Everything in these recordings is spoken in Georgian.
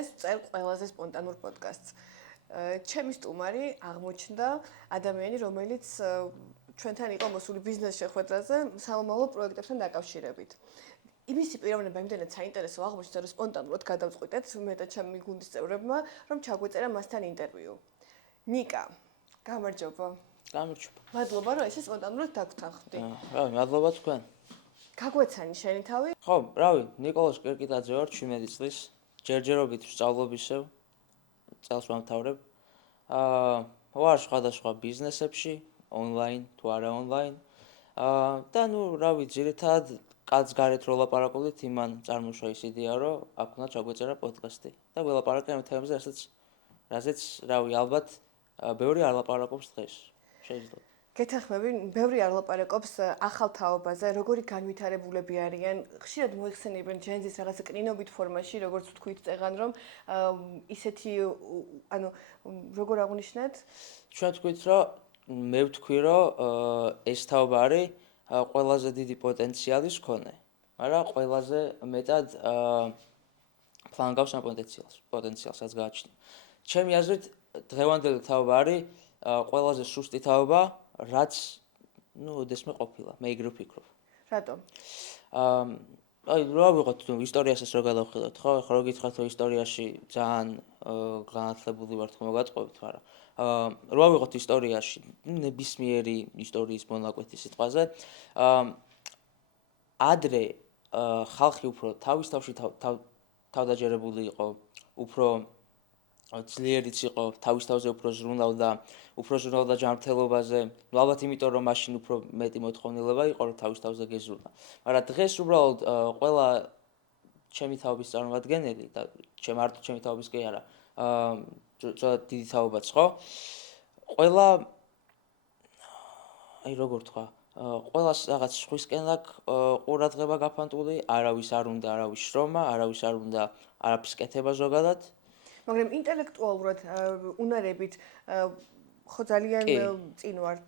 დღეს წერ ყველაზე სპონტანურ პოდკასტს. ჩემი სტუმარი აღმოჩნდა ადამიანი, რომელიც ჩვენთან იყო მოსული ბიზნეს შეხვედრაზე სამომავლო პროექტებთან დაკავშირებით. იმისი პიროვნება იმდენად საინტერესო აღმოჩნდა, რომ სპონტანურად გადავწყვიტეთ მე და ჩემი გუნდის წევრებმა, რომ ჩაგვეწერა მასთან ინტერვიუ. ნიკა, გამარჯობა. გამარჯობა. მადლობა, რომ ესე სპონტანურად დაგვთანხმდი. მადლობა თქვენ. გაგვეცანი შენი თავი? ხო, რავი, ნიკოლოზ კირკიტაძე ვარ, 17 წლის. ჯერჯერობით ვსწავლობისევ, წელს ვამთავრებ. ვარ სხვადასხვა ბიზნესებში, ონლაინ თუ არა ონლაინ. და რავი, ძირითადად კაც გარეთ რო ლაპარაკობდით, იმან წარმოშვა ის იდეა, რომ აქ უნდა ჩაგვეწერა პოდკასტი. და ველაპარაკე ამ თემებზე, რასაც რავი, ალბათ ბევრი არ ლაპარაკობს დღეს. შეიძლება. გეთანხმები, ბევრი არ ლაპარაკობს ახალ თაობაზე, როგორი განვითარებულები არიან, ხშირად მოიხსენიებენ ჯენზის რაღაცა კნინობით ფორმაში, როგორც ვთქვით წეგან, რომ ისეთი, როგორ აღნიშნეთ? ჩვენ ვთქვით, რომ მე ვთქვი, რომ ეს თაობა არის ყველაზე დიდი პოტენციალის მქონე, მაგრამ ყველაზე მეტად ფლანგავს ამ პოტენციალსაც გააჩნია. ჩემი აზრით, დღევანდელი თაობა არის ყველაზე სუსტი თაობა, რაც ოდესმე ყოფილა, მე იგივე ვფიქრობ. რატომ? რა ვიღოთ ისტორიასაც რო გადავხედოთ, ხო? ხო რო გითხრათ, რომ ისტორიაში ძალიან განათლებული ვარ, თქო მოგატყობთ, მაგრამ რა ვიღოთ ისტორიაში, ნებისმიერი ისტორიის მონაკვეთი სიტყვაზე, ადრე ხალხი უფრო თავის თავში თავდაჯერებული იყო, უფრო ძლიერიც იყო, თავის თავზე უფრო ზრუნავდა ჯანმრთელობაზე, ალბათ იმიტომ რომ მაშინ უფრო მეტი მოთხოვნილება იყო, რომ თავის თავზე გეზრუნვა. მაგრამ დღეს უბრალოდ ყველა ჩემი თაობის წარმომადგენელი და ჩემი თაობის კი არა, ცოტა დიდი თაობაც ხო? ყველა როგორ თქვა, ყველას რაღაც სხვისკენ აქვს ყურადღება გაფანტული, არავის არ უნდა არავის შრომა, არავის არ უნდა არაფრის კეთება ზოგადად. მაგრამ ინტელექტუალურად უნარებით ხო ძალიან წინ ვართ.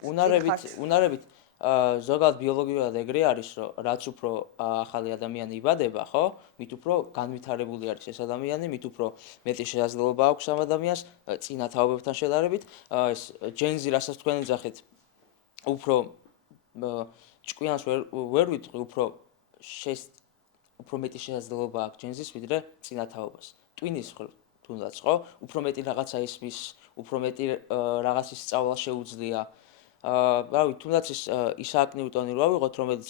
უნარებით ზოგადად ბიოლოგიურად ეგრე არის, რომ რაც უფრო ახალი ადამიანი იბადება, ხო? მით უფრო განვითარებული არის ეს ადამიანი, მით უფრო მეტი შესაძლებლობა აქვს ამ ადამიანს წინა თაობებთან შედარებით. ეს ჯენზი, რასაც თქვენ ეძახით, უფრო ჭკვიანს ვერ ვიტყვი, უფრო მეტი შესაძლებლობა აქვს ჯენზის, ვიდრე წინა თაობას. ტვინის თუნდაც, ხო? უფრო მეტი რაღაცა ისმის, უფრო მეტი რაღაცის სწავლა შეუძლია. რავი, თუნდაც ისააკ ნიუტონი რა ვიღოთ, რომელიც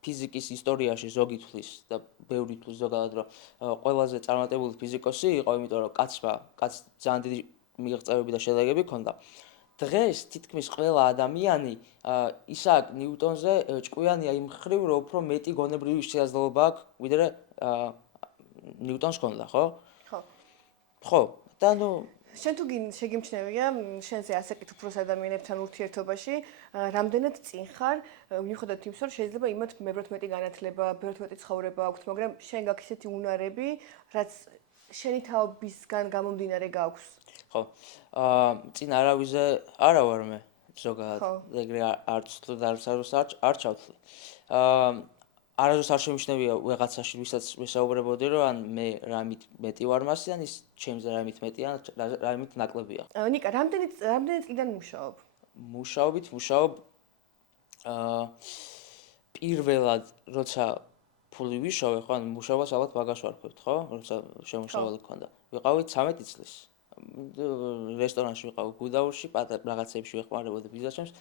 ფიზიკის ისტორიაში ზოგი თვლის და ბევრი თვლის ზოგადად, რომ ყველაზე წარმატებული ფიზიკოსი იყო, იმიტომ რომ კაცს ძალიან დიდი მიღწევები და შედეგები ჰქონდა. დღეს თითქმის ყველა ადამიანი ისააკ ნიუტონზე ჭკვიანია იმ მხრივ, რომ უფრო მეტი გონებრივი შესაძლებლობა აქვს, ვიდრე ნიუტონს ჰქონდა, ხო? ხო, და შენ თუ შეგიმჩნევია შენზე ასაკით უფროს ადამიანებთან ურთიერთობაში, რამდენად წინ ხარ, მიუხედავად იმისა, რომ შეიძლება იმათ მებროთ მეტი განათლება, ბევრად მეტი ცხოვრება აქვთ, მაგრამ შენ გაქვს ისეთი უნარები, რაც შენი თაობისგან გამომდინარე გაქვს. ხო. წინ არავიზე არა ვარ მე, ზოგადად. ეგრე არ ვცდო და არ ჩავთვლი. არასდროს არ შემიშნევია ვიღაცაში, ვისაც ვესაუბრებოდი, რომ ან მე რამით მეტი ვარ მასზე, ან ის ჩემზე რამით მეტი, ან რამით ნაკლებია. ნიკა, რამდენი წლიდან მუშაობ? მუშაობ პირველად, როცა ფული ვიშოვე, ხო, ან მუშაობას ალბათ მაგას ვარქვევთ, ხო? როცა შემუშავალი გქონდა. ვიყავი 13 წლის. რესტორანში ვიყავი გუდაურში, რაღაცებში ვეხმარებოდი ბიზნესებს.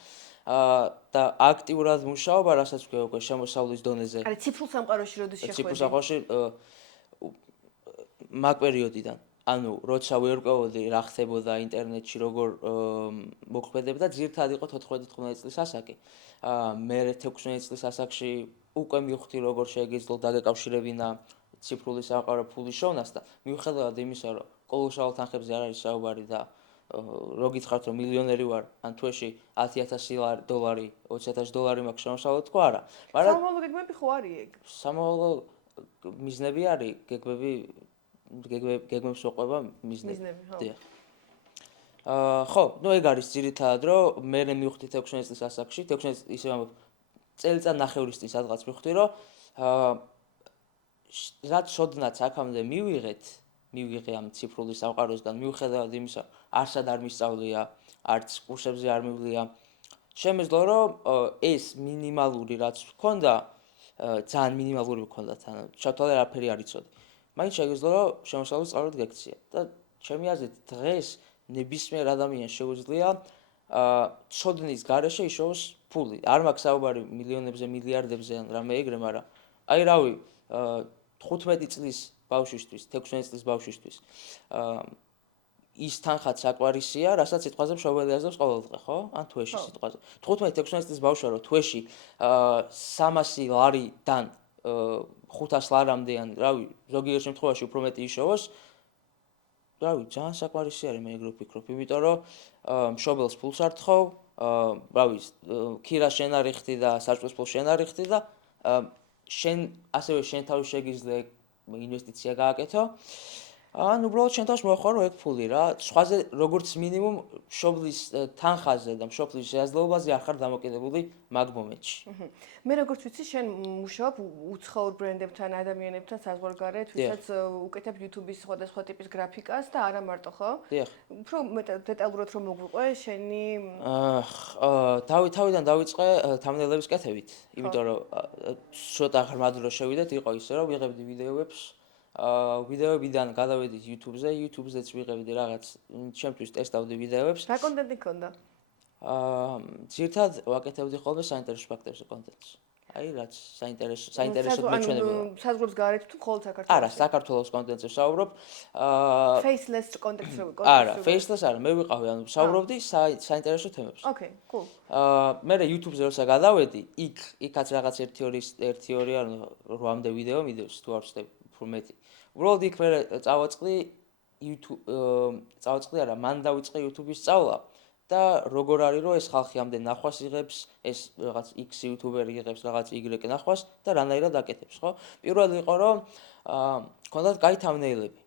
და აქტიურად მუშაობა, რასაც ვქო უკვე შემოსავლის დონეზე. არის ციფრულ სამყაროში როდის შეხვედი? ციფრულ სამყაროში მაგ პერიოდიდან. ანუ როცა ვერ ვკვებოდი რა ხდებოდა ინტერნეტში, როგორ მოქმედებდა, ძირითადად იყო 14-15 წლის ასაკი. მე 16 წლის ასაკში უკვე მივხვდი როგორ შეგეძლო დაგეკავშირებინა ციფრული სამყარო ფულის შოვნას და მიუხედავად იმისა, რომ კოლოსალურ თანხებზე არ არის საუბარი და რო გითხრათ, რომ მილიონერი ვარ, ან თვეში 10,000 დოლარი, 20,000 დოლარი მაქვს შემოსავლად, თქო არა. მაგრამ სამომავლო გეგმები ხო არის ეგ? სამომავლო მიზნები არის, გეგმებს უყვება მიზნები. დიახ. ხო, ეგ არის ძირითადად, რომ მე მივხვდი 16 წლის ასაკში, 16 ისე ამბობ, წელიწად ნახევრის წინ სადღაც მივხვდი, რომ რაც შოდნაც აქამდე მივიღეთ, მივიღე ამ ციფრული სამყაროსგან, მიუხედავად იმისა, არსად არ მისწავლია, არც კურსებზე არ მივლია. შემეძლო რომ ეს მინიმალური რაც მქონდა, ძალიან მინიმალური მქონდა თან, ჩათვალე არაფერი არ იცოდი. მაინც შეგეძლო რომ შემოსავლას სწავლოთ გექცია და ჩემი აზრით დღეს ნებისმიერ ადამიანს შეუძლია ცოდნის გარეშე იშოვოს ფული. არ მაქვს საუბარი მილიონებზე, მილიარდებზე ან რამე ეგრე, მაგრამ აი რავი, 15 წლის ბავშვისთვის, 16 წლის ბავშვისთვის ის თანხა საკვარისია, რასაც სიტყვაზე მშობელი აძლევს ყოველდღე, ხო? ან თვეში სიტყვაზე. 15-16 წლის ბავშვია რომ თვეში 300 ლარიდან 500 ლარამდე ან რავი, ზოგიერთ შემთხვევაში უფრო მეტი იშოვოს, რავი, ძალიან საკვარისი არის მე ეგრე ვფიქრობ, იმიტომ რომ მშობელს ფულს არ თხოვ, რავი, ქირა შენ არ იხდი და საჭმლის ფულს შენ არ იხდი და შენ ასევე შენ თავი შეგიძლია ინვესტიცია გააკეთო. ან უბრალოდ შენ თავს მოახარო ეგ ფული რა. სხვაზე როგორც მინიმუმ მშობლის თანხაზე და მშობლის შესაძლებლობაზე არ ხარ დამოკიდებული მაგ მომენტში. მე როგორც ვიცი, შენ მუშაობ უცხოურ ბრენდებთან, ადამიანებთან საზღვარგარეთ, ვისაც უკეთებ YouTube-ის სხვადასხვა ტიპის გრაფიკას და არა მარტო, ხო? დიახ. უფრო დეტალურად რომ მოგვიყვე, შენი თავიდან დავიწყე თამბნეილების კეთებით, იმიტომ რომ ცოტა ღრმად რო შევიდეთ, იყო ისე რომ ვიღებდი ვიდეოებს ვიდეოებიდან გადავედით YouTube-ზე, YouTube-ზეც ვიღებდი რაღაც ჩემთვის ტესტავდი ვიდეოებს. რა კონტენტი გქონდა? ძირთად ვაკეთებდი ხოლმე საინტერესო ფაქტებზე კონტენტს. აი რაც საინტერესოდ მეჩვენებულა. საზღვრებს გარეთ თუ მხოლოდ საქართველოს? არა, საქართველოს კონტენტზე ვსაუბრობ. Faceless კონტენტს რო არა, faceless არა, მე ვიყავი, ანუ ვსაუბრობდი საინტერესო თემებზე. Okay, cool. მე YouTube-ზე როცა გადავედი, იქაც რაღაც 1-2 ანუ 8-მდე ვიდეო მიდევს თუ არ ვცდები, უფრო მეტი. უბრალოდ იქ მე წავაწყდი არა, მან დავიწყე YouTube-ის სწავლა და როგორ არის რომ ეს ხალხი ამდენ ნახვას იღებს, ეს რაღაც X YouTuber-ი იღებს რაღაც Y ნახვას და რანაირად აკეთებს, ხო? პირველი იყო რომ ჰქონდათ კაი თამბნეილები.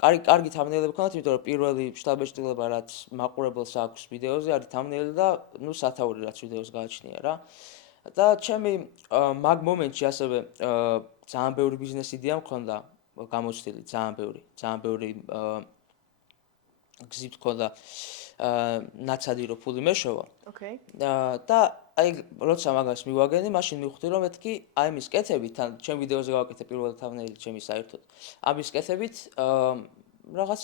კარგი თამბნეილები ჰქონდათ, იმიტომ რომ პირველი შთაბეჭდილება რაც მაყურებელს აქვს ვიდეოზე არის თამბნეილი და ნუ სათაური რაც ვიდეოს გააჩნია რა. და ჩემი მაგ მომენტში ასევე ძალიან ბევრი ბიზნეს იდეა მქონდა გამოცდილი, ძალიან ბევრი გზით მქონდა ნაცადი რო ფული მეშოვა. Okay. და აი როცა მაგას მივაგენი, მაშინ მივხვდი რომ მეთქი აი ამის კეთებით, თან ჩემ ვიდეოზე გავაკეთე პირველი თამბნეილი ჩემი საერთოდ. ამის კეთებით რაღაც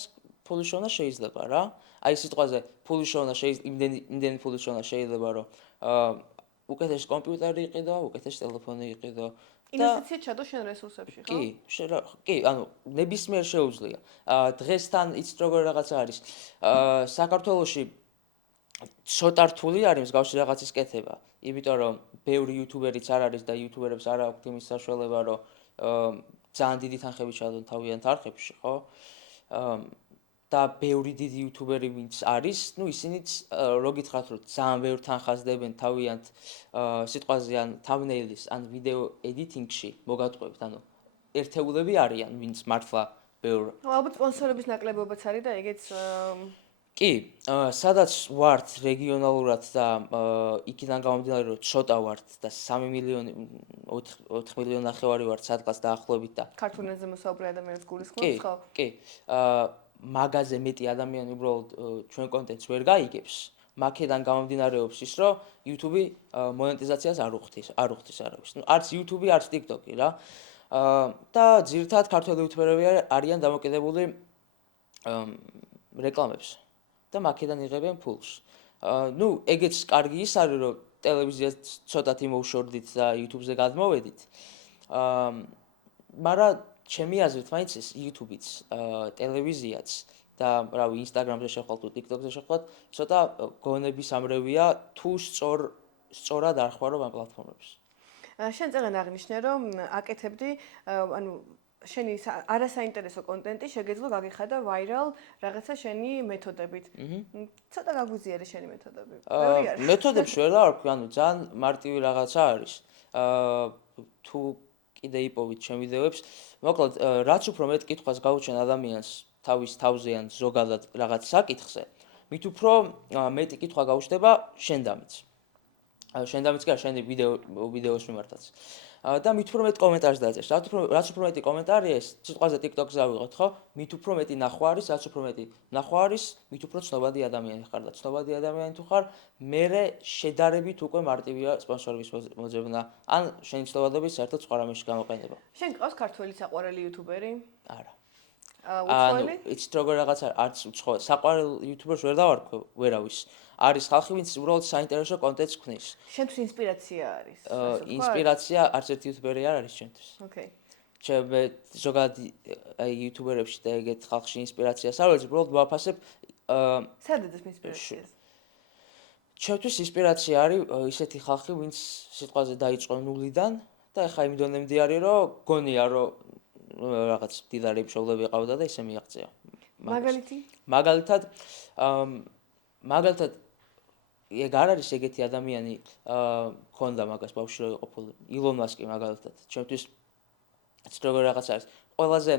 ფული შოვნა შეიძლება რა. აი სიტყვაზე ფული შოვნა შეიძლება, იმდენი ფული შოვნა შეიძლება რომ უკეთესი კომპიუტერი იყიდო, უკეთესი ტელეფონი იყიდო. ინვესტიცია ჩადო შენ რესურსებში, ხო? კი, ანუ ნებისმიერ შეუძლია. დღესთან იცით როგორ რაღაცა არის. საქართველოში ცოტა რთული არის მსგავსი რაღაცის კეთება, იმიტომ რომ ბევრი YouTuber-იც არ არის და YouTuber-ებს არ აქვთ იმის საშუალება, რომ ძალიან დიდი თანხები ჩადონ თავიანთ არხებში, ხო? და ბევრი დიდი YouTuber-ი ვინც არის, ნუ ისინიც რო გითხრათ რომ ძალიან ბევრ თანხას დებენ თავიანთ სიტყვაზე ან თამბნეილის ან ვიდეო ედიტინგში მოგატყუებთ, ანუ ერთეულები არიან, ვინც მართლა ბევრ. ალბათ სპონსორების ნაკლებობაც არის და ეგეც კი, სადაც ვართ რეგიონალურად და იქიდან გამომდინარე რომ ცოტა ვართ და 3 მილიონი 4 მილიონი ნახევარი ვართ სადღაც დაახლოებით და ქართულ ენაზე მოსაუბრე ადამიანებს გულისხმობს, ხო? კი. მაგაზე მეტი ადამიანი უბრალოდ ჩვენ კონტენტს ვერ გაიგებს. მაქედან გამომდინარეობს ის, რომ YouTube მონეტიზაციას არ უხდის არავის. ნუ არც YouTube, არც TikTok-ი რა. და ძირითადად ქართველი YouTuber-ები არიან დამოკიდებული რეკლამებს და მაქედან იღებენ ფულს. ნუ ეგეც კარგი ის არის, რომ ტელევიზიას ცოტათი მოვშორდით და YouTube-ზე გადმოვედით. მაგრამ ჩემი აზრით მაინც ეს YouTube-იც, ტელევიზიაც და რავი, Instagram-ზე შეხვალ თუ TikTok-ზე შეხვალ, ცოტა გონების ამრევია თუ სწორად არ ხვალ ამ პლატფორმებს. შენ წეგან აღნიშნე რომ აკეთებდი, ანუ შენი არასაინტერესო კონტენტი შეგეძლო გაგიხადა ვაირალ რაღაცა შენი მეთოდებით. ცოტა გაგვიზიარე შენი მეთოდები. მეთოდებს ვერ დავარქვი, ანუ ძალიან მარტივი რაღაცა არის. თუ კიდე იპოვით ჩემ ვიდეოებს, მოკლედ რაც უფრო მეტ კითხვას გაუჩენ ადამიანს თავის თავზე ან ზოგადად რაღაც საკითხზე, მით უფრო მეტი კითხვა გაუჩნდება შენ დამიც. შენ დამიცი არა შენი ვიდეოს მიმართაც. და მით უფრო მეტ კომენტარს დაეწერს. რაც უფრო მეტი კომენტარია ეს, სიტყვაზე TikTok-ზე ავიღოთ, ხო? მით უფრო მეტი ნახვა არის, რაც უფრო მეტი ნახვა არის, მით უფრო ცნობადი ადამიანი ხარ და ცნობადი ადამიანი თუ ხარ, მერე შედარებით უკვე მარტივია სპონსორების მოძებნა. ან შენი ცნობადობის საერთოდ სხვა რამეში გამოყენება. შენ გყავს ქართველი საყვარელი იუთუბერი? არა. უცხოელი? იცით როგორ რაღაცა არც უცხოელი. საყვარელ იუთუბერს ვერ დავარქვე ვერავის. არის ხალხი, ვინც უბრალოდ საინტერესო კონტენტს ქმნის. შენთვის ინსპირაცია არის? ინსპირაცია არც ერთი იუთუბერი არ არის ჩემთვის. ოკეი. ჩემ ზოგადად აი იუთუბერებში და ეგეთ ხალხში ინსპირაციას არ ვიცი, უბრალოდ ვაფასებ სად ეძებს ინსპირაციას? ჩემთვის ინსპირაცია არის ისეთი ხალხი, ვინც სიტყვაზე დაიწყო ნულიდან და ეხლა იმ დონემდე არის, რომ გონია, რომ რაღაც მდიდარი მშობლები ყავდა და ისე მიაღწია. მაგალითი? მაგალითად ეგ არ არის ეგეთი ადამიანი ქონდა მაგას ბავშვი რო იყო ყოფილი. ილონ მასკი მაგალითად. ჩემთვის როგორ რაღაც არის. ყველაზე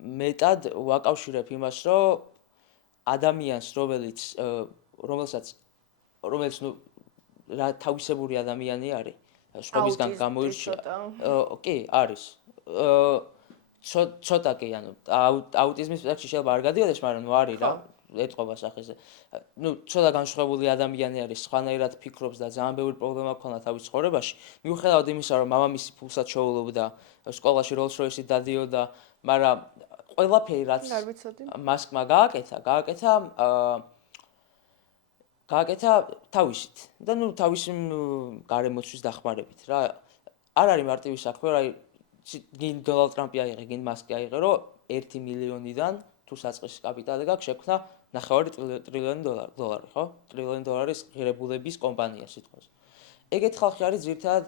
მეტად ვაკავშირებ იმას, რომ ადამიანს, რომელიც ნუ რა თავისებური ადამიანი არის, სხვებისგან გამოირჩევა. კი, არის. ცოტა კი, ანუ აუტიზმის სპექტრში შეიძლება არ გადიოდეს, მაგრამ ნუ არის რა. ეთყობა სახეზე. ნუ ცოტა განსხვავებული ადამიანი არის, სხვანაირად ფიქრობს და ძალიან ბევრი პრობლემა ჰქონდა თავის ცხოვრებაში. მიუხედავად იმისა, რომ მამამისი ფულსაც შოულობდა, სკოლაში Rolls-Royce-ით დადიოდა, მაგრამ ყველაფერი რაც მასკმა გააკეთა თავისით. და ნუ თავისი გარემოცვის დახმარებით რა. არ არის მარტივი საქმე, რა გინ დონალდ ტრამპი აიღე, გინ მასკი აიღე, რომ 1 მილიონიდან თუ საწყის კაპიტალი გაქვს, შექმნა 9 ტრილიონი დოლარი, ხო? ტრილიონი დოლარის ღირებულების კომპანია სიტყვაზე. ეგეთ ხალხი არის ძირითადად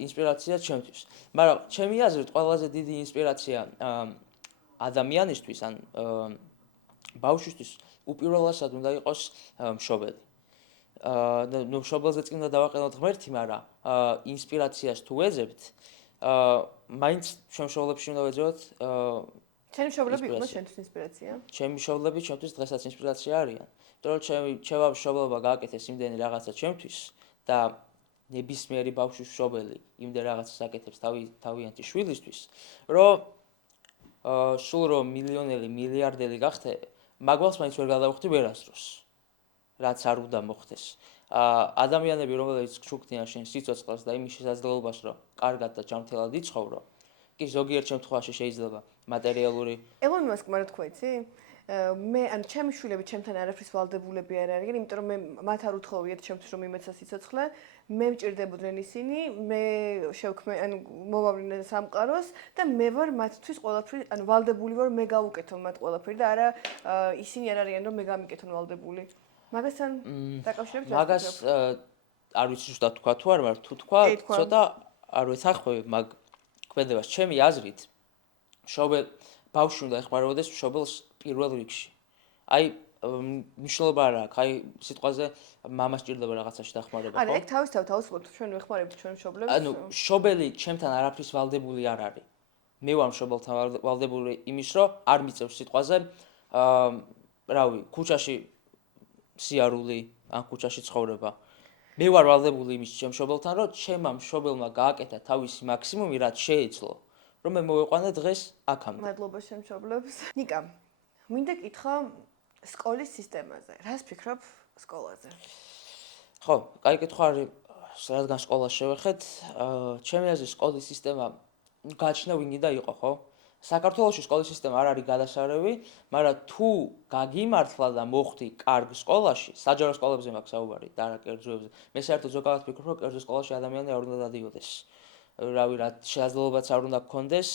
ინსპირაცია ჩემთვის. მაგრამ ჩემი აზრით ყველაზე დიდი ინსპირაცია ადამიანისთვის ან ბავშვისთვის უპირველესად უნდა იყოს მშობელი. ნუ მშობელზე წინ უნდა დავაყენოთ ღმერთი, მაგრამ ინსპირაციას თუ ეძებთ, მაინც შემშობლებში უნდა ვეძებოთ ჩემი მშობლები იყვნენ შენთვის ინსპირაცია? ჩემი მშობლები ჩემთვის დღესაც ინსპირაცია არიან. იმიტომ რომ ჩემმა მშობლებმა გააკეთეს იმდენი რაღაცა ჩემთვის და ნებისმიერი ბავშვის მშობელი იმდენ რაღაცას აკეთებს თავიანთი შვილისთვის, რომ სულ რომ მილიონელი, მილიარდელი გახდე, მაგვალს მაინც ვერ გადავხვდი ვერასდროს. რაც არ უნდა მოხდეს. ადამიანები, რომლებიც გჩუქნიან შენ სიცოცხლეს და იმის შესაძლებლობას, რომ კარგად და ჯანმრთელად იცხოვრო, კი ზოგიერთ შემთხვევაში შეიძლება მატერიალური. ელონ მასკმა რა თქვა, იცი? მე ან ჩემი შვილები ჩემთან არაფრის ვალდებულები არ არიან, იმიტომ რომ მე მათ არ უთხოვიათ ჩემთვის რომ იმეცა სიცოცხლე, მე მჭირდებოდნენ ისინი, მე შევქმე ან მოვავლინე სამყაროს და მე ვარ მათთვის ყველაფერი, ან ვალდებული ვარ მე გავუკეთო მათ ყველაფერი და არა ისინი არ არიან რომ მე გამიკეთონ ვალდებული. მაგასთან დაკავშირებით მაგას არ ვიცი ზუსტად თქვა თუ არა, მაგრამ თუ თქვა, ცოტა არ ვეთანხმები მაგ ქმედებას. ჩემი აზრით, ბავშვი უნდა ეხმარებოდეს მშობელს პირველ რიგში. აი, მნიშვნელობა არ აქვს, აი სიტყვაზე მამა სჭირდება რაღაცაში დახმარება, ხო? არა, ეგ თავის ჩვენ ვეხმარებთ ჩვენ მშობლებს. ანუ მშობელი ჩემთან არაფრის ვალდებული არ არის. მე ვარ მშობელთან ვალდებული იმის, რომ არ მიწევს სიტყვაზე, რავი, ქუჩაში სიარული ან ქუჩაში ცხოვრება. მე ვარ ვალდებული იმის ჩემ მშობელთან, რომ ჩემმა მშობელმა გააკეთა თავისი მაქსიმუმი, რაც შეეძლო, რომ მე მოვიყვანე დღეს აქამდე. მადლობა შენ მშობლებს. ნიკა, მინდა კითხო სკოლის სისტემაზე. რას ფიქრობ სკოლაზე? ხო, კაი კითხვა არის, რადგან სკოლას შევეხეთ, ჩემი აზრით სკოლის სისტემა გააჩნია ვინ კიდე იყო, ხო? საქართველოში სკოლის სისტემა არ არის გადასარევი, მაგრამ თუ გაგიმართლა და მოხდი კარგ სკოლაში, საჯარო სკოლებზე მაქვს საუბარი და არა კერძოებზე. მე საერთოდ ზოგადად ვფიქრობ, რომ კერძო სკოლაში ადამიანი არ უნდა დადიოდეს. რავი, რა შესაძლებლობაც არ უნდა გქონდეს,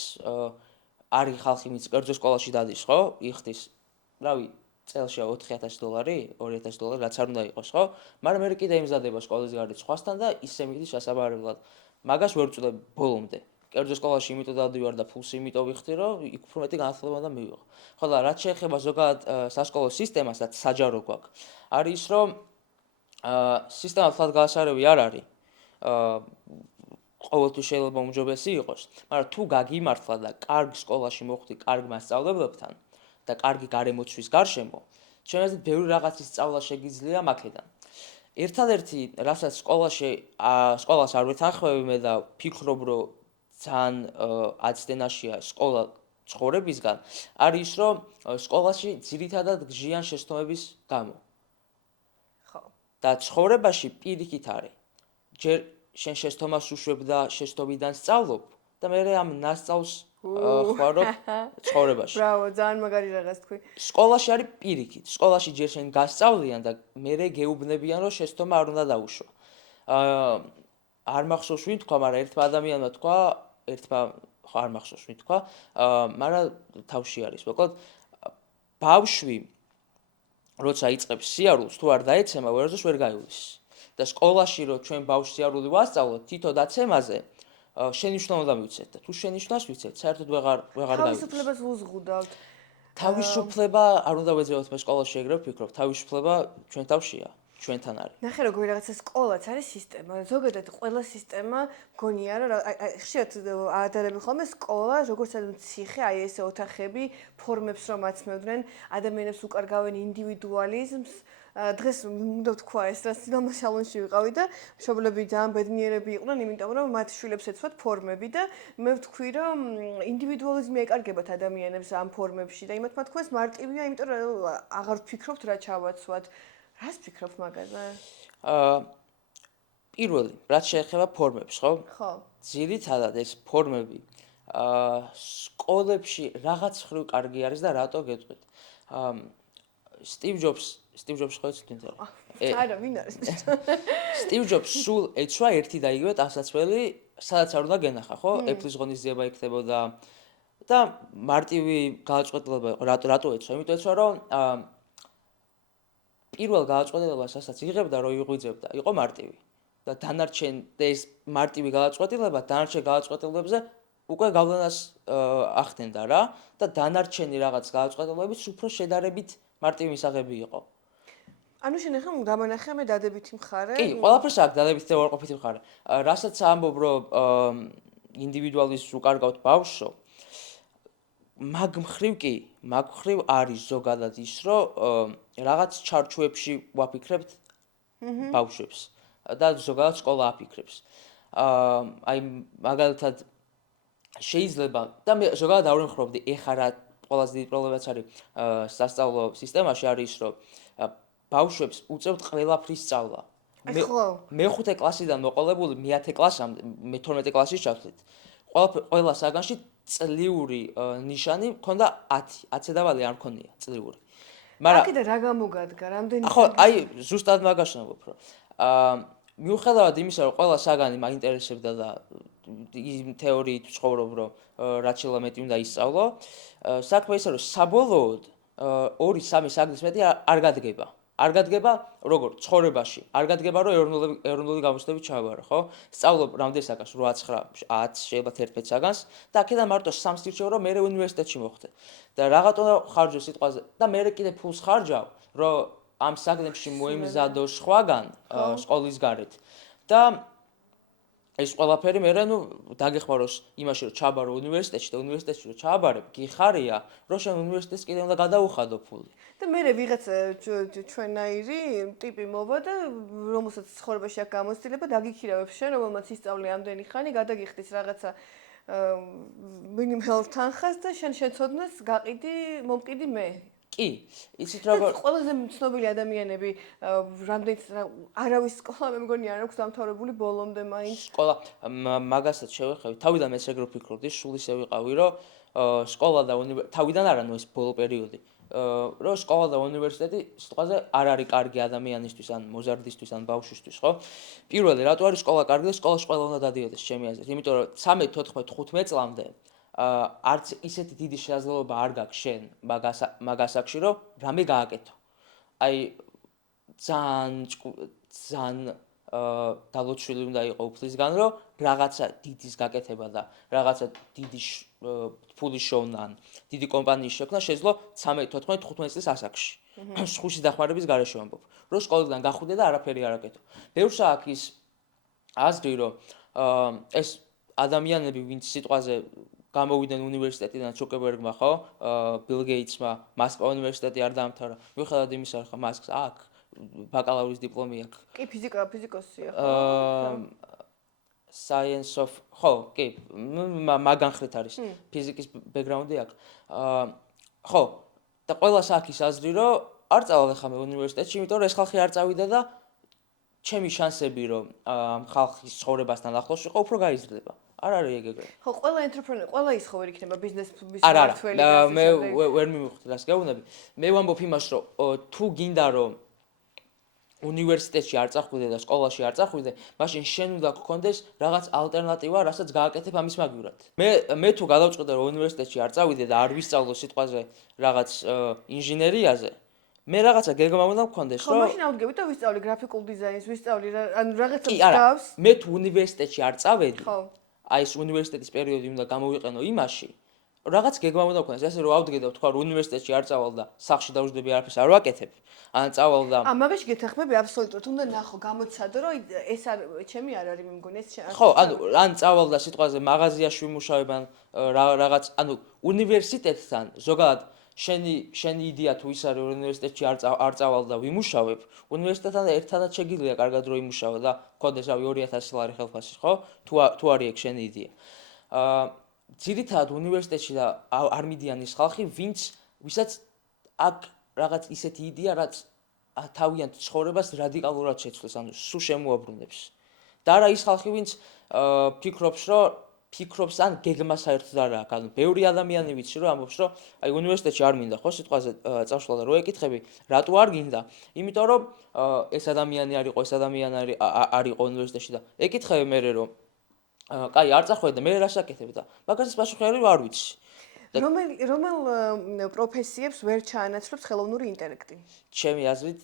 არის ხალხი, ვინც კერძო სკოლაში დადის, ხო? იხდის, რავი, წელში $4,000, $2,000, რაც არ უნდა იყოს, ხო? მაგრამ მე კიდე იმზადება სკოლის გარეთ სხვასთან და ისე მიდის სასაბარებლად. მაგას ვერ ვწვდებ ბოლომდე. კერძო სკოლაში იმიტომ დავდივარ და ფულს იმიტომ ვიხდი, რომ იქ უფრო მეტი განათლება და მივიღო. ხო და რაც შეეხება ზოგადად სასკოლო სისტემასაც საჯარო გვაქვს. არის ის, რომ სისტემა თვალ გასარევი არ არის. ყოველთვის შეიძლება უმჯობესი იყოს, მაგრამ თუ გაგიმართლა და კარგ სკოლაში მოხვდი კარგ მასწავლებლებთან და კარგი გარემოცვის გარშემო, ჩემს აზრით ბევრი რაღაცის სწავლა შეგიძლია მაქედან. ერთადერთი რასაც სკოლას არ ვეთანხმები მე და ფიქრობ რომ ძალიან აცდენაშია სკოლა ცხოვრებისგან არის ის რომ სკოლაში ძირითადად გჟიან შეცდომების გამო. ხო. და ცხოვრებაში პირიქით არის. ჯერ შენ შეცდომას უშვებ და შეცდომიდან სწავლობ და მე ამ ნასწავლს ხვარობ ცხოვრებაში. ბრავო, ძალიან მაგარი რაღაც თქვი. სკოლაში არის პირიქით. სკოლაში ჯერ შენ გასწავლიან და მერე გეუბნებიან რომ შეცდომა არ უნდა დაუშვა. არ მახსოვს ვინ თქვა, მაგრამ ერთმა ადამიანმა თქვა, არ მახსოვს ვინ თქვა, მაგრამ თავში არის. მოკლედ ბავშვი როცა იწყებს სიარულს, თუ არ დაეცემა, ვერასდროს ვერ გაივლის. და სკოლაში რომ ჩვენ ბავშვს სიარული ვასწავლოთ, თითო დაცემაზე შენიშვნა უნდა მივცეთ და თუ შენიშვნას ვიცეთ, საერთოდ ვეღარ გაივლის. თავისუფლებას უზღუდავთ. თავისუფლება არ უნდა ვეძებოთ მე სკოლაში ეგრევე ვფიქრობ. თავისუფლება ჩვენ თავშია, ჩვენთან არის. ნახე როგორი რაღაცა სკოლაც არის სისტემა. ზოგადად ყველა სისტემა მგონია რომ ხშირად ადარები ხოლმე სკოლა როგორც ციხე, აი ესე ოთახები ფორმებს რომ აცმევდნენ, ადამიანებს უკარგავენ ინდივიდუალიზმს. დღეს უნდა ვთქვა ეს რა სინომა სალონში ვიყავი და მშობლები ძალიან ბედნიერები იყვნენ, იმიტომ რომ მათ შვილებს ეცვათ ფორმები და მე ვთქვი რომ ინდივიდუალიზმი ეკარგებათ ადამიანებს ამ ფორმებში და იმათ თქვენს მარტივია, იმიტომ რომ აღარ ვფიქრობთ რა ჩავაცვათ. რას ფიქრობ მაგაზე? პირველი, რაც შეეხება ფორმებს, ხო? ხო. ძირითადად ეს ფორმები სკოლებში რაღაც ხრივ კარგი არის და რატო გეტყვით? სტივ ჯობსი ხო იცით ინტერვიუ? არა, ვინ არის? სტივ ჯობსი სულ ეცვა ერთი და იგივე ტანსაცმელი, სადაც არ უნდა გენახა, ხო? Apple-ის ღონისძიება იქნებოდა და მარტივი გადაწყვეტილება იყო, რატო ეცვა? იმიტომ ეცვა, რომ პირველ გადაწყვეტილებას, რასაც იღებდა, რომ იღვიძებდა, იყო მარტივი. და დანარჩენ ეს მარტივი გადაწყვეტილება, დანარჩენ გადაწყვეტილებებზე უკვე გავლენას ახდენდა რა და დანარჩენი რაღაც გადაწყვეტილებებიც უფრო შედარებით მარტივი მისაღები იყო. ანუ შენ ახლა გამონახე მე დადებითი მხარე? კი, ყველაფერს აქვს დადებითი და უარყოფითი მხარე. რასაც ამბობ, რომ ინდივიდუალიზმს უკარგავთ ბავშვო, მაგ მხრივ არის ზოგადად ის, რომ რაღაც ჩარჩოებში ვაფიქრებთ ბავშვებს და ზოგადად სკოლა აფიქრებს. აი მაგალითად შეიძლება და მე ზოგადად არ ვიმხრობდი, ეხლა რა ყველაზე დიდი პრობლემაც არის სასწავლო სისტემაში არის ის, რომ ბავშვებს უწევთ ყველაფრის სწავლა. მე-5 კლასიდან მოყოლებული მე-10 კლასამდე, მე-12 კლასში ჩავთვლით. ყველა საგანში წლიური ნიშანი მქონდა 10 დავალი არ მქონია წლიური. მაგრამ აქედან რა გამოგადგა? რამდენი? ხო, აი ზუსტად მაგას ვამბობ, რომ მიუხედავად იმისა, რომ ყველა საგანი მაინტერესებდა და იმ თეორიით ვცხოვრობ, რომ რაც შეიძლება მეტი უნდა ისწავლო, საქმე ისე რომ საბოლოოდ 2-3 საგნის მეტი არ გადგება. არ გადგება როგორ ცხოვრებაში. არ გადგება რომ ეროვნული გამოცდები ჩავაბარო, ხო? სწავლობ რამდენი საგანს 8-9, 10, შეიძლება 11 საგანს და აქედან მარტო 3-ს ირჩევ რომ მე უნივერსიტეტში მოხვდე. და რაღაც უნდა ხარჯო სიტყვაზე და მე კიდე ფულს ხარჯავ, რომ ამ საგნებში მოიმზადო სხვაგან სკოლის გარეთ. და ეს ყველაფერი მე დაგეხმაროს იმაში რომ ჩაბარო უნივერსიტეტში და უნივერსიტეტში რომ ჩააბარებ, გიხარია, რომ შენ უნივერსიტეტს კიდე უნდა გადაუხადო ფული. და მე ვიღაც ჩვენაირი ტიპი მოვა და რომელსაც ცხოვრებაში აქვს გამოცდილება, დაგიქირავებს შენ, რომელმაც ისწავლე ამდენი ხანი, გადაგიხდის რაღაცა მინიმალურ თანხას და შენ შეცოდნას მომყიდი მე. კი, იცით როგორ ყველაზე ცნობილი ადამიანები რამდენიც არავის სკოლა მე მგონი არ აქვს დამთავრებული ბოლომდე მაინც. სკოლა მაგასაც შევეხები. თავიდან მეც ეგრე ვფიქრობდი, სულ ისე ვიყავი, რომ სკოლა და თავიდან არა, ეს ბოლო პერიოდი. რომ სკოლა და უნივერსიტეტი სიტყვაზე არ არის კარგი ადამიანისთვის, ან მოზარდისთვის, ან ბავშვისთვის, ხო? პირველი, რატო არის სკოლა კარგი და სკოლაში ყველა უნდა დადიოდეს ჩემი აზრით, იმიტომ რომ 13, 14, 15 წლამდე არც ისეთი დიდი შესაძლებლობა არ გაქვს შენ მაგ ასაკში, რომ რამე გააკეთო. აი ძალიან დალოცვილი უნდა იყო უფლისგან, რომ რაღაცა დიდის გაკეთება და რაღაცა დიდი ფულის შოვნა ან დიდი კომპანიის შექმნა შეძლო 13, 14, 15 წლის ასაკში. სხვისი დახმარების გარეშე ვამბობ. რომ სკოლიდან გახვიდე და არაფერი არ აკეთო. ბევრს აქვს ის აზრი, რომ ეს ადამიანები, ვინც სიტყვაზე გამოვიდნენ უნივერსიტეტიდან ჩუკერბერგმა, ხო? ბილ გეიტსმა, მასკა უნივერსიტეტი არ დაამთავრა. მიუხედავად იმისა, რომ მასკს აქვს ბაკალავრის დიპლომი აქვს. კი, ფიზიკოსია Science of ხო, კი, მაგანხრით არის. ფიზიკის ბექგრაუნდი აქვს. ხო, და ყველას აქვს ის აზრი, რომ არ წავალ ახლა მე უნივერსიტეტში, იმიტომ რომ ეს ხალხი არ წავიდა და ჩემი შანსები რომ ხალხის ცხოვრებასთან ახლოს ვიყო, უფრო გაიზრდება. არ არის ეგრე. ხო, ყველა ენტრეპრენერი, ყველა ის ხო ვერ იქნება ბიზნესის არა, მმართველი და ასე მე შემდეგ. ვერ მივხვდი რას გეუბნები. მე ვამბობ იმას, რომ თუ გინდა რომ უნივერსიტეტში არ წახვიდე და სკოლაში არ წახვიდე, მაშინ შენ უნდა გქონდეს რაღაც ალტერნატივა, რასაც გააკეთებ ამის მაგივრად. მე თუ გადავწყვიტე რომ უნივერსიტეტში არ წავიდე და არ ვისწავლო სიტყვაზე რაღაც ინჟინერიაზე, მე რაღაცა გეგმა უნდა მქონდეს, ხო, მაშინ ავდგები და ვისწავლი გრაფიკულ დიზაინს, ვისწავლი ანუ რაღაცა კი, არა, გავს. მე თუ უნივერსიტეტში არ წავედი, ხო. აი ეს უნივერსიტეტის პერიოდი უნდა გამოვიყენო იმაში, რაღაც გეგმა უნდა მქონდეს, ესე რომ ავდგე და ვთქვა რომ უნივერსიტეტში არ წავალ და სახლში დავждები არაფერს არ ვაკეთებ, ან წავალ და მაგაში გეთანხმები აბსოლუტურად. უნდა ნახო, გამოცადო, რომ ეს არ ჩემი არ არის მიმგონი, ეს ხო, ანუ ან წავალ და სიტყვაზე მაღაზიაში ვიმუშავებ, ან რაღაც, ანუ უნივერსიტეტთან ზოგადად შენი იდეა თუ ის არის რომ უნივერსიტეტში არ წავალ და ვიმუშავებ, უნივერსიტეტთან ერთადაც შეგიძლია კარგად რომ იმუშაო და გქონდეს რავი 2000 ლარი ხელფასი, ხო? თუ არის ეგ შენი იდეა. ძირითადად უნივერსიტეტში და არ მიდიან ის ხალხი, ვისაც აქვს რაღაც ისეთი იდეა, რაც თავიანთ ცხოვრებას რადიკალურად შეცვლის, ანუ სულ შემოაბრუნებს. და არა ის ხალხი, ვინც ფიქრობს ან გეგმა საერთოდ არ აქვს. ანუ ბევრი ადამიანი ვიცი, რომ ამბობს, რომ აი უნივერსიტეტში არ მინდა, ხო, სიტყვაზე წავშლა და რო ეკითხები, რატო არ გინდა? იმიტომ რომ ეს ადამიანი არისო, ეს ადამიანი არისო უნივერსიტეტში და ეკითხები მე რომ კაი, არ წახვედი და მე რას აკეთებ და მაგასაც პასუხი არის, არ ვიცი. რომელ პროფესიებს ვერ ჩაანაცვლებს ხელოვნური ინტელექტი? ჩემი აზრით,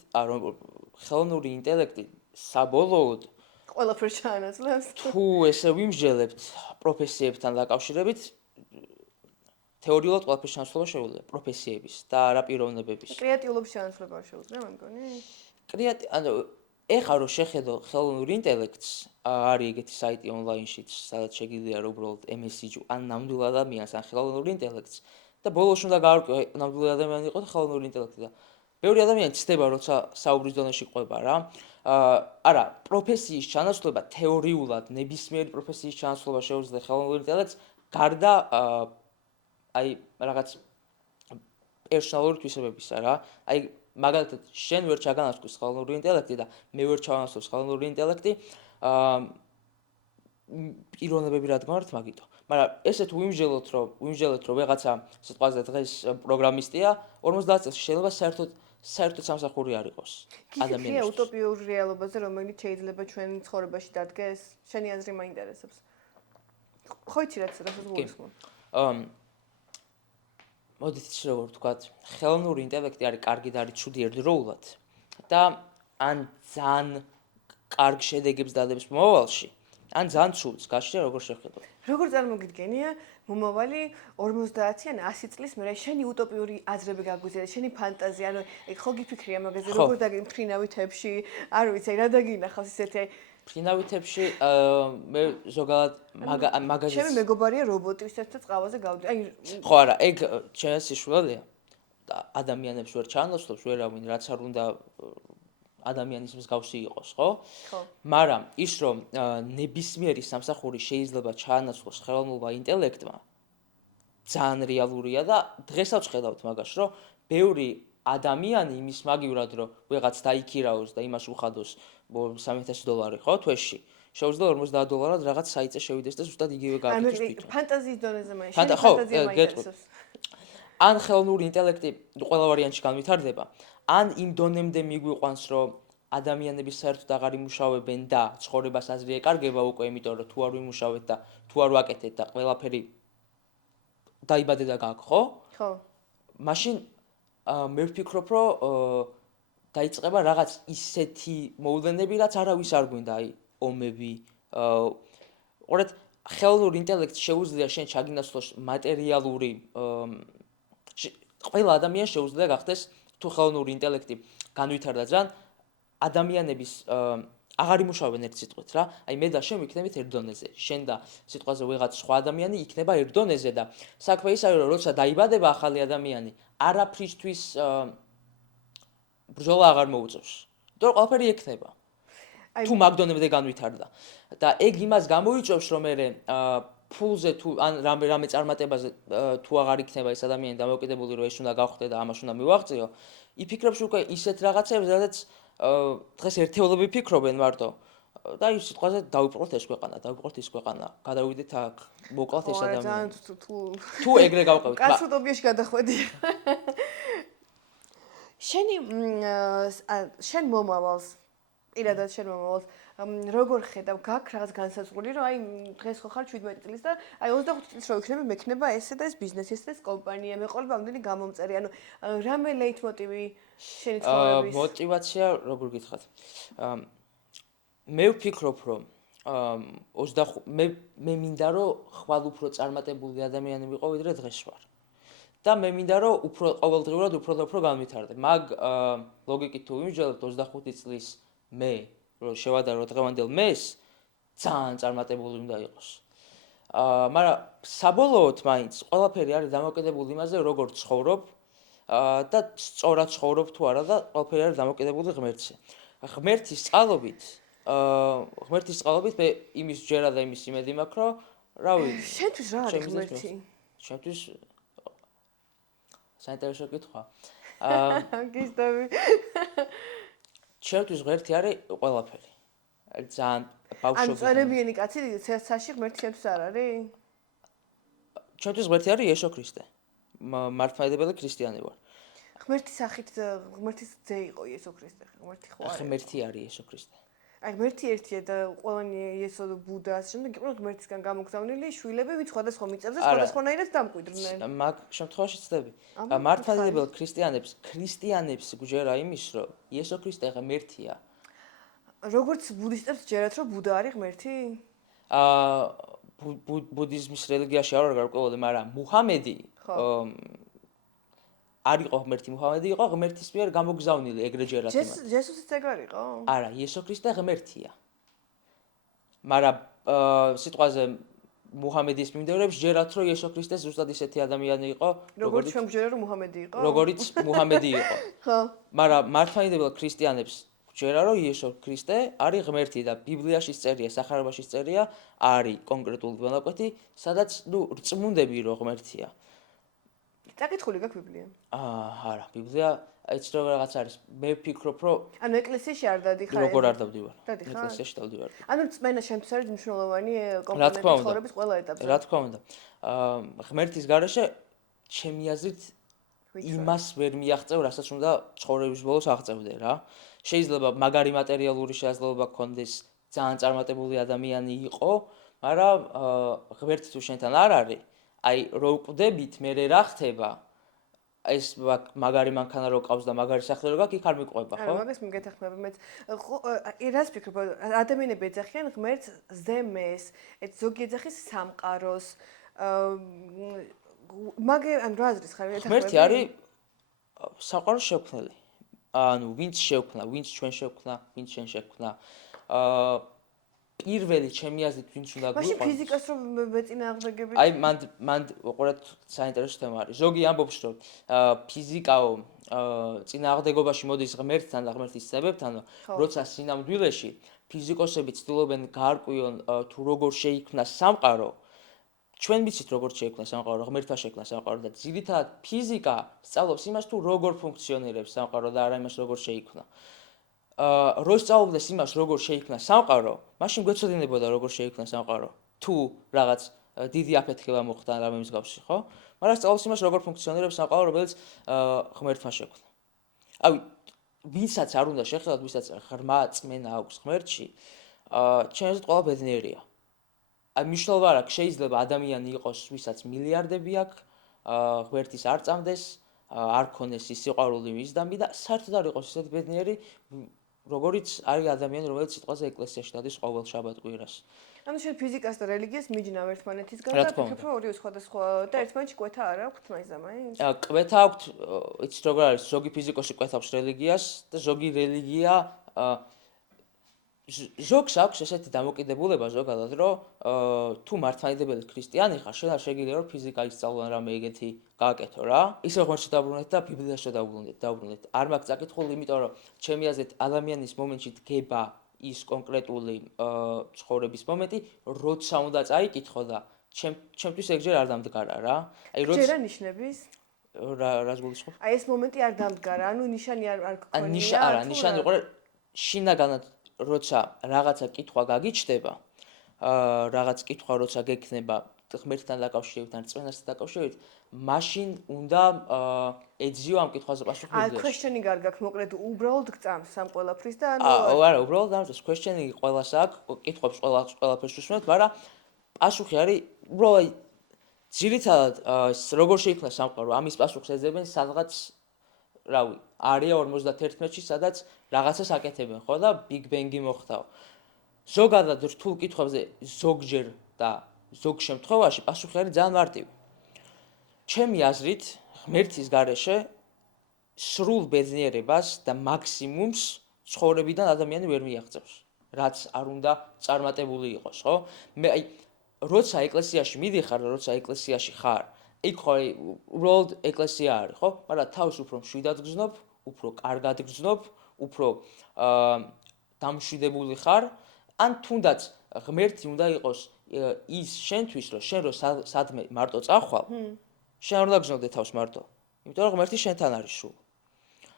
ხელოვნური ინტელექტი საბოლოოდ ყველაფერს ჩაანაცვლებს? თუ ესე ვიმსჯელებთ პროფესიებთან დაკავშირებით, თეორიულად ყველაფერს ჩაანაცვლება შეუძლია პროფესიების და არა პიროვნებების. კრეატიულობის ჩაანაცვლება შეუძლია, მე მგონი. ანუ ეხლა რომ შეხედო ხელოვნურ ინტელექტს, არის ეგეთი საიტი ონლაინშიც, სადაც შეგიძლია რომ უბრალოდ MSG ან ნამდვილ ადამიანს ან ხელოვნურ ინტელექტს და ბოლოს უნდა გაარკვიო ნამდვილი ადამიანი იყო და ხელოვნური ინტელექტი და ბევრი ადამიანი ცდება როცა საუბრის დონეში ყვება რა. არა, პროფესიის ჩანაცვლება თეორიულად ნებისმიერი პროფესიის ჩანაცვლება შეუძლია ხელოვნურ ინტელექტს გარდა აი რაღაც პერსონალური თვისებებისა რა. აი მაგალითად შენ ვერ ჩაგანაცვლოს ხელოვნური ინტელექტი და მე ვერ ჩავანაცვლოს ხელოვნური ინტელექტი, პიროვნებები რადგან ვართ მაგითო. მაგრამ ესე თუ ვიმსჯელოთ რომ ვიღაცა სიტყვაზე დღეს პროგრამისტია, 50 წელს შეიძლება საერთოდ სამსახური არ იყოს ადამიანისთვის. გიქრია უტოპიურ რეალობაზე, რომელიც შეიძლება ჩვენ ცხოვრებაში დადგეს? შენი აზრი მაინტერესებს. ხო იცი რასაც გულისხმობ. მოდით ის როგორ ვთქვათ, ხელოვნური ინტელექტი არის კარგი და არის ცუდი ერთდროულად და ან ძალიან კარგ შედეგებს დადებს მომავალში, ან ძალიან ცუდს, გაშლე როგორ შეხედო. როგორ წარმოგიდგენია მომავალი 50 ან 100 წლის მერე შენი უტოპიური აზრები გაგვიზიარეთ, შენი ფანტაზია, ანუ ხო გიფიქრია მაგაზე, როგორ დაგიფრინავი თებში, არ ვიცი, რა დაგინახავს ისეთი ფრინავი თებში მე ზოგადად მაგაზეც ჩემი მეგობარია რობოტი, ვისაც წყავაზე გავდი. აი ხო არა, ეგ ჩემს საშუალებია და ადამიანებს ვერ ჩაანაცვლობს, ვერავინ რაც არ უნდა ადამიანის მსგავსი იყოს, ხო? ხო. მაგრამ ის რომ ნებისმიერი სამსახური შეიძლება ჩაანაცვლოს ხელოვნურმა ინტელექტმა, ძალიან რეალურია და დღესაც ხედავთ მაგას, რომ ბევრი ადამიანი იმის მაგივრად, რომ ვიღაც დაიქირაოს და იმას უხადოს $3000, ხო, თვეში. შეუძლია $50 რაღაც საიტზე შევიდეს და ზუსტად იგივე გააკეთოს თვითონ. ფანტაზიის დონეზე მაინც, შენი ფანტაზია მაინტერესებს. ან ხელოვნური ინტელექტი ყველა ვარიანტში განვითარდება, ან იმ დონემდე მიგვიყვანს, რომ ადამიანები საერთოდ აღარ იმუშავებენ და ცხოვრებას აზრი ეკარგება უკვე, იმიტომ რომ თუ არ ვიმუშავეთ და თუ არ ვაკეთეთ და ყველაფერი დაიბადე და გაქვს, ხო? ხო. მაშინ მე ვფიქრობ, რომ დაიწყება რაღაც ისეთი მოვლენები, რაც არავის არ გვინდა, აი ომები. ყურეთ, ხელოვნურ ინტელექტს შეუძლია შენ ჩაგინაცვლოს მატერიალური ყველა ადამიანს შეუძლია გახდეს თუ ხელოვნური ინტელექტი განვითარდა ძალიან ადამიანების აღარ იმუშავებენ ერთ სიტყვით რა. აი მე და შენ ვიქნებით ერთ დონეზე. შენ და სიტყვაზე ვიღაც სხვა ადამიანი იქნება ერთ დონეზე და საქმე ის არის რომ როცა დაიბადება ახალი ადამიანი, არაფრისთვის ბრძოლა აღარ მოუწევს. იმიტომ რომ ყველაფერი ექნება. თუ მაგდონემდე განვითარდა. და ეგ იმას გამოიწვევს, რომ მე ფულზე თუ ან რამე წარმატებაზე თუ აღარ იქნება ეს ადამიანი დამოკიდებული, რომ ეს უნდა გავხდე და ამას უნდა მივაღწიო, იფიქრებს უკვე ისეთ რაღაცებს, სადაც დღეს ერთეულები ფიქრობენ მარტო. და ის სიტყვაზე დავიბრუნოთ ეს ქვეყანა, დავიბრუნოთ ის ქვეყანა, გადავიდეთ აქ, მოკლათ ეს ადამიანი. თუ ეგრე გავყევით. კაცუტოპიაში გადახვედი. შენ მომავალს, პირადად შენ მომავალს, როგორ ხედავ, გაქვს რაღაც განსაზღვრული, რომ აი დღეს ხო ხარ 17 წლის და აი 25 წლის რო იქნება, მექნება ესე და ეს ბიზნესი, ესე და ეს კომპანია, მეყოლება ამდენი გამომწერი, ანუ რამე ლეიტმოტივი შენი ცხოვრების? მოტივაცია, როგორ გითხრათ? მე ვფიქრობ, რომ 25 მე მინდა რომ ხვალ უფრო წარმატებული ადამიანი ვიყო, ვიდრე დღეს ვარ. და მე მინდა რომ უფრო ყოველდღიურად უფრო და უფრო განვითარდე. მაგ ლოგიკით თუ ვიმსჯელებ 25 წლის მე რომ შევადარო დღევანდელ მეს ძალიან წარმატებული უნდა იყოს. მაგრამ საბოლოოდ მაინც ყველაფერი არის დამოკიდებული იმაზე, როგორ ცხოვრობ და სწორად ცხოვრობ თუ არა და ყველაფერი არის დამოკიდებული ღმერთზე. ღმერთის წყალობით მე იმის ჯერა და იმის იმედი მაქვს, რომ რავი, შენთვის რა არის ღმერთი? შენთვის საინტერესო კითხვა. გიზდები. შენთვის ღმერთი არის ყველაფერი. ძალიან ბავშვობიდან. ან წერებიანი კაცი ცეცხლში ღმერთი შენთვის არ არის? შენთვის ღმერთი არის იესო ქრისტე. მართლმადიდებელი ქრისტიანი ვარ. ღმერთის სახით ღმერთის ძე იყო იესო ქრისტე. ღმერთი ხო არის? ღმერთი არის იესო ქრისტე. აი ღმერთი ერთია და ყველანი იესო და ბუდა ასე შემდეგ იყო ღმერთისგან გამოგზავნილი შვილები, ვინც სხვადასხვა მიწებზე სხვადასხვანაირად დამკვიდრდნენ. მაგ შემთხვევაში ცდები. მართლმადიდებელ ქრისტიანებს გვჯერა იმის, რომ იესო ქრისტე ღმერთია. როგორც ბუდისტებს ჯერათ, რომ ბუდა არის ღმერთი? ბუდიზმის რელიგიაში არ ვარ გარკვეული, მაგრამ მუჰამედი არ იყო ღმერთი, მუჰამედი იყო ღმერთის მიერ გამოგზავნილი, ეგრე ჯერათ. ჯესუსიც ეგ არ იყო? არა, იესო ქრისტე ღმერთია. მაგრამ სიტყვაზე მუჰამედის მიმდევრებს ჯერათ, რომ იესო ქრისტე ზუსტად ისეთი ადამიანი იყო, როგორც ჩვენ გვჯერა, რომ მუჰამედი იყო? როგორც მუჰამედი იყო. ხო. მაგრამ მართლმადიდებელ ქრისტიანებს ჯერა, რომ იესო ქრისტე არის ღმერთი და ბიბლიაში წერია, სახარებაში წერია, არის კონკრეტული მონაკვეთი, სადაც რწმუნდები რომ ღმერთია. წაკითხული გაქვს ბიბლია? არა, ბიბლია ეც რაღაც არის. მე ვფიქრობ, რომ ანუ ეკლესიაში არ დადიხარ? როგორ არ დავდივარ? დადიხარ? ეკლესიაში დავდივარ. ანუ რწმენა შენთვის არის მნიშვნელოვანი კომპონენტი ცხოვრების ყველა ეტაპზე. რა თქმა უნდა. ღმერთის გარეშე ჩემი აზრით იმას ვერ მიაღწევ, რასაც უნდა ცხოვრების ბოლოს აღწევდე რა. შეიძლება მაგარი მატერიალური შესაძლებლობა გქონდეს, ძალიან წარმატებული ადამიანი იყო, მაგრამ ღმერთი თუ შენთან არ არის, აი რო უკვდებით, მე რა ხდება? ეს მაგარი მანქანა რო ყავს და მაგარი სახლი რო გაქვს, იქ არ მიყვება, ხო? არა, მაგას მიგეთახმები მეც. რას ფიქრობ, ადამიანები ეძახიან ღმერთს ზემეს, ზოგი ეძახის სამყაროს. ან რა აზრის ხარ? ღმერთი არის სამყაროს შექმნელი. ანუ ვინც შევქმნა, ვინც ჩვენ შევქმნა, ვინც შენ შექმნა. პირველი ჩემი აზრით ვინც უნდა გვიყვანოს. მაშინ ფიზიკას რომ მეწინააღმდეგებით? აი მან უყურეთ საინტერესო თემა არის. ზოგი ამბობს, რომ ფიზიკაო წინააღმდეგობაში მოდის ღმერთთან და ღმერთის ცნებებთან, როცა სინამდვილეში ფიზიკოსები ცდილობენ გაარკვიონ თუ როგორ შეიქმნა სამყარო. ჩვენ ვიცით როგორ შეიქმნა სამყარო, ღმერთმა შექმნა სამყარო და ძირითადად ფიზიკა სწავლობს იმას თუ როგორ ფუნქციონირებს სამყარო და არა იმას როგორ შეიქმნა. რო სწავლობდეს იმას როგორ შეიქმნა სამყარო, მაშინ გვეცოდინებოდა როგორ შეიქმნა სამყარო. თუ რაღაც დიდი აფეთქება მოხდა რამე მსგავსი, ხო? მაგრამ სწავლობს იმას როგორ ფუნქციონირებს სამყარო, რომელიც ღმერთმა შექმნა. აი, ვინცაც არ უნდა შეხედოთ, ვისაც ღრმა წმენა აქვს ღმერთში, ჩემს აზრით ყველა ბედნიერია. აი მნიშვნელობა არ აქვს, შეიძლება ადამიანი იყოს, ვისაც მილიარდები აქვს, ღმერთის არ წამდეს, არ ქონდეს ის სიყვარული მისდამი და საერთოდ არ იყოს ისეთი ბედნიერი, როგორიც არის ადამიანი, რომელიც სიტყვაზე ეკლესიაში დადის ყოველ შაბათ-კვირას. ანუ შენ ფიზიკას და რელიგიას მიჯნავ ერთმანეთისგან და ფიქრობ, რომ ორივე სხვადასხვა და ერთმანეთში კვეთა არ აქვს მაინც და მაინც? კვეთა აქვს, იცით როგორ არის, ზოგი ფიზიკოსი კვეთავს რელიგიას და ზოგი რელიგია ზოგს აქვს ესეთი დამოკიდებულება ზოგადად, რომ თუ მართლმადიდებელი ქრისტიანი ხარ, შენ არ შეგიძლია რომ ფიზიკა ისწავლო ან რამე ეგეთი გააკეთო რა. ისე ღმერთში დაუბრუნდეთ და ბიბლიაშო დაუბრუნდეთ. არ მაქვს წაკითხული, იმიტომ რომ ჩემი აზრით ადამიანის მომენტში დგება ის კონკრეტული ცხოვრების მომენტი, როცა უნდა წაიკითხო და ჩემთვის ეგჯერ არ დამდგარა რა. აი ჯერა ნიშნების? რას გულისხმობ? აი ეს მომენტი არ დამდგარა, ანუ ნიშანი არ გქონია. არა, ნიშანი იყო შინაგანად როცა რაღაცა კითხვა გაგიჩნდება, რაღაც კითხვა როცა გექნება ღმერთთან დაკავშირებით ან რწმენასთან დაკავშირებით, მაშინ უნდა ეძიო ამ კითხვაზე პასუხი. question-ი არ გაქვს, მოკლედ უბრალოდ გწამს ამ ყველაფრის და არა, უბრალოდ ამას question-ი ყველას აქვს, კითხვებს ყველაფერს უსმენთ, მაგრამ პასუხი არის უბრალოდ ძირითადად როგორ შეიქმნა სამყარო, ამის პასუხს ეძებენ სადღაც რავი, არია 51-ში, სადაც რაღაცას აკეთებენ, ხო და Big Bang-ი მოხდაო. ზოგადად რთულ კითხვებზე ზოგჯერ და ზოგ შემთხვევაში პასუხი არის ძალიან მარტივი. ჩემი აზრით, ღმერთის გარეშე სრულ ბედნიერებას და მაქსიმუმს ცხოვრებიდან ადამიანი ვერ მიაღწევს, რაც არ უნდა წარმატებული იყოს, ხო? მე აი როცა ეკლესიაში მიდიხარ, როცა ეკლესიაში ხარ, იქ ხო უბრალოდ ეკლესია არის, ხო? მაგრამ თავს უფრო მშვიდად გრძნობ, უფრო კარგად გრძნობ, უფრო დამშვიდებული ხარ, ან თუნდაც ღმერთი უნდა იყოს ის შენთვის, რომ შენ რო სადმე მარტო წახვალ, შენ არ უნდა გრძნობდე თავს მარტო. იმიტომ რომ ღმერთი შენთან არის სულ.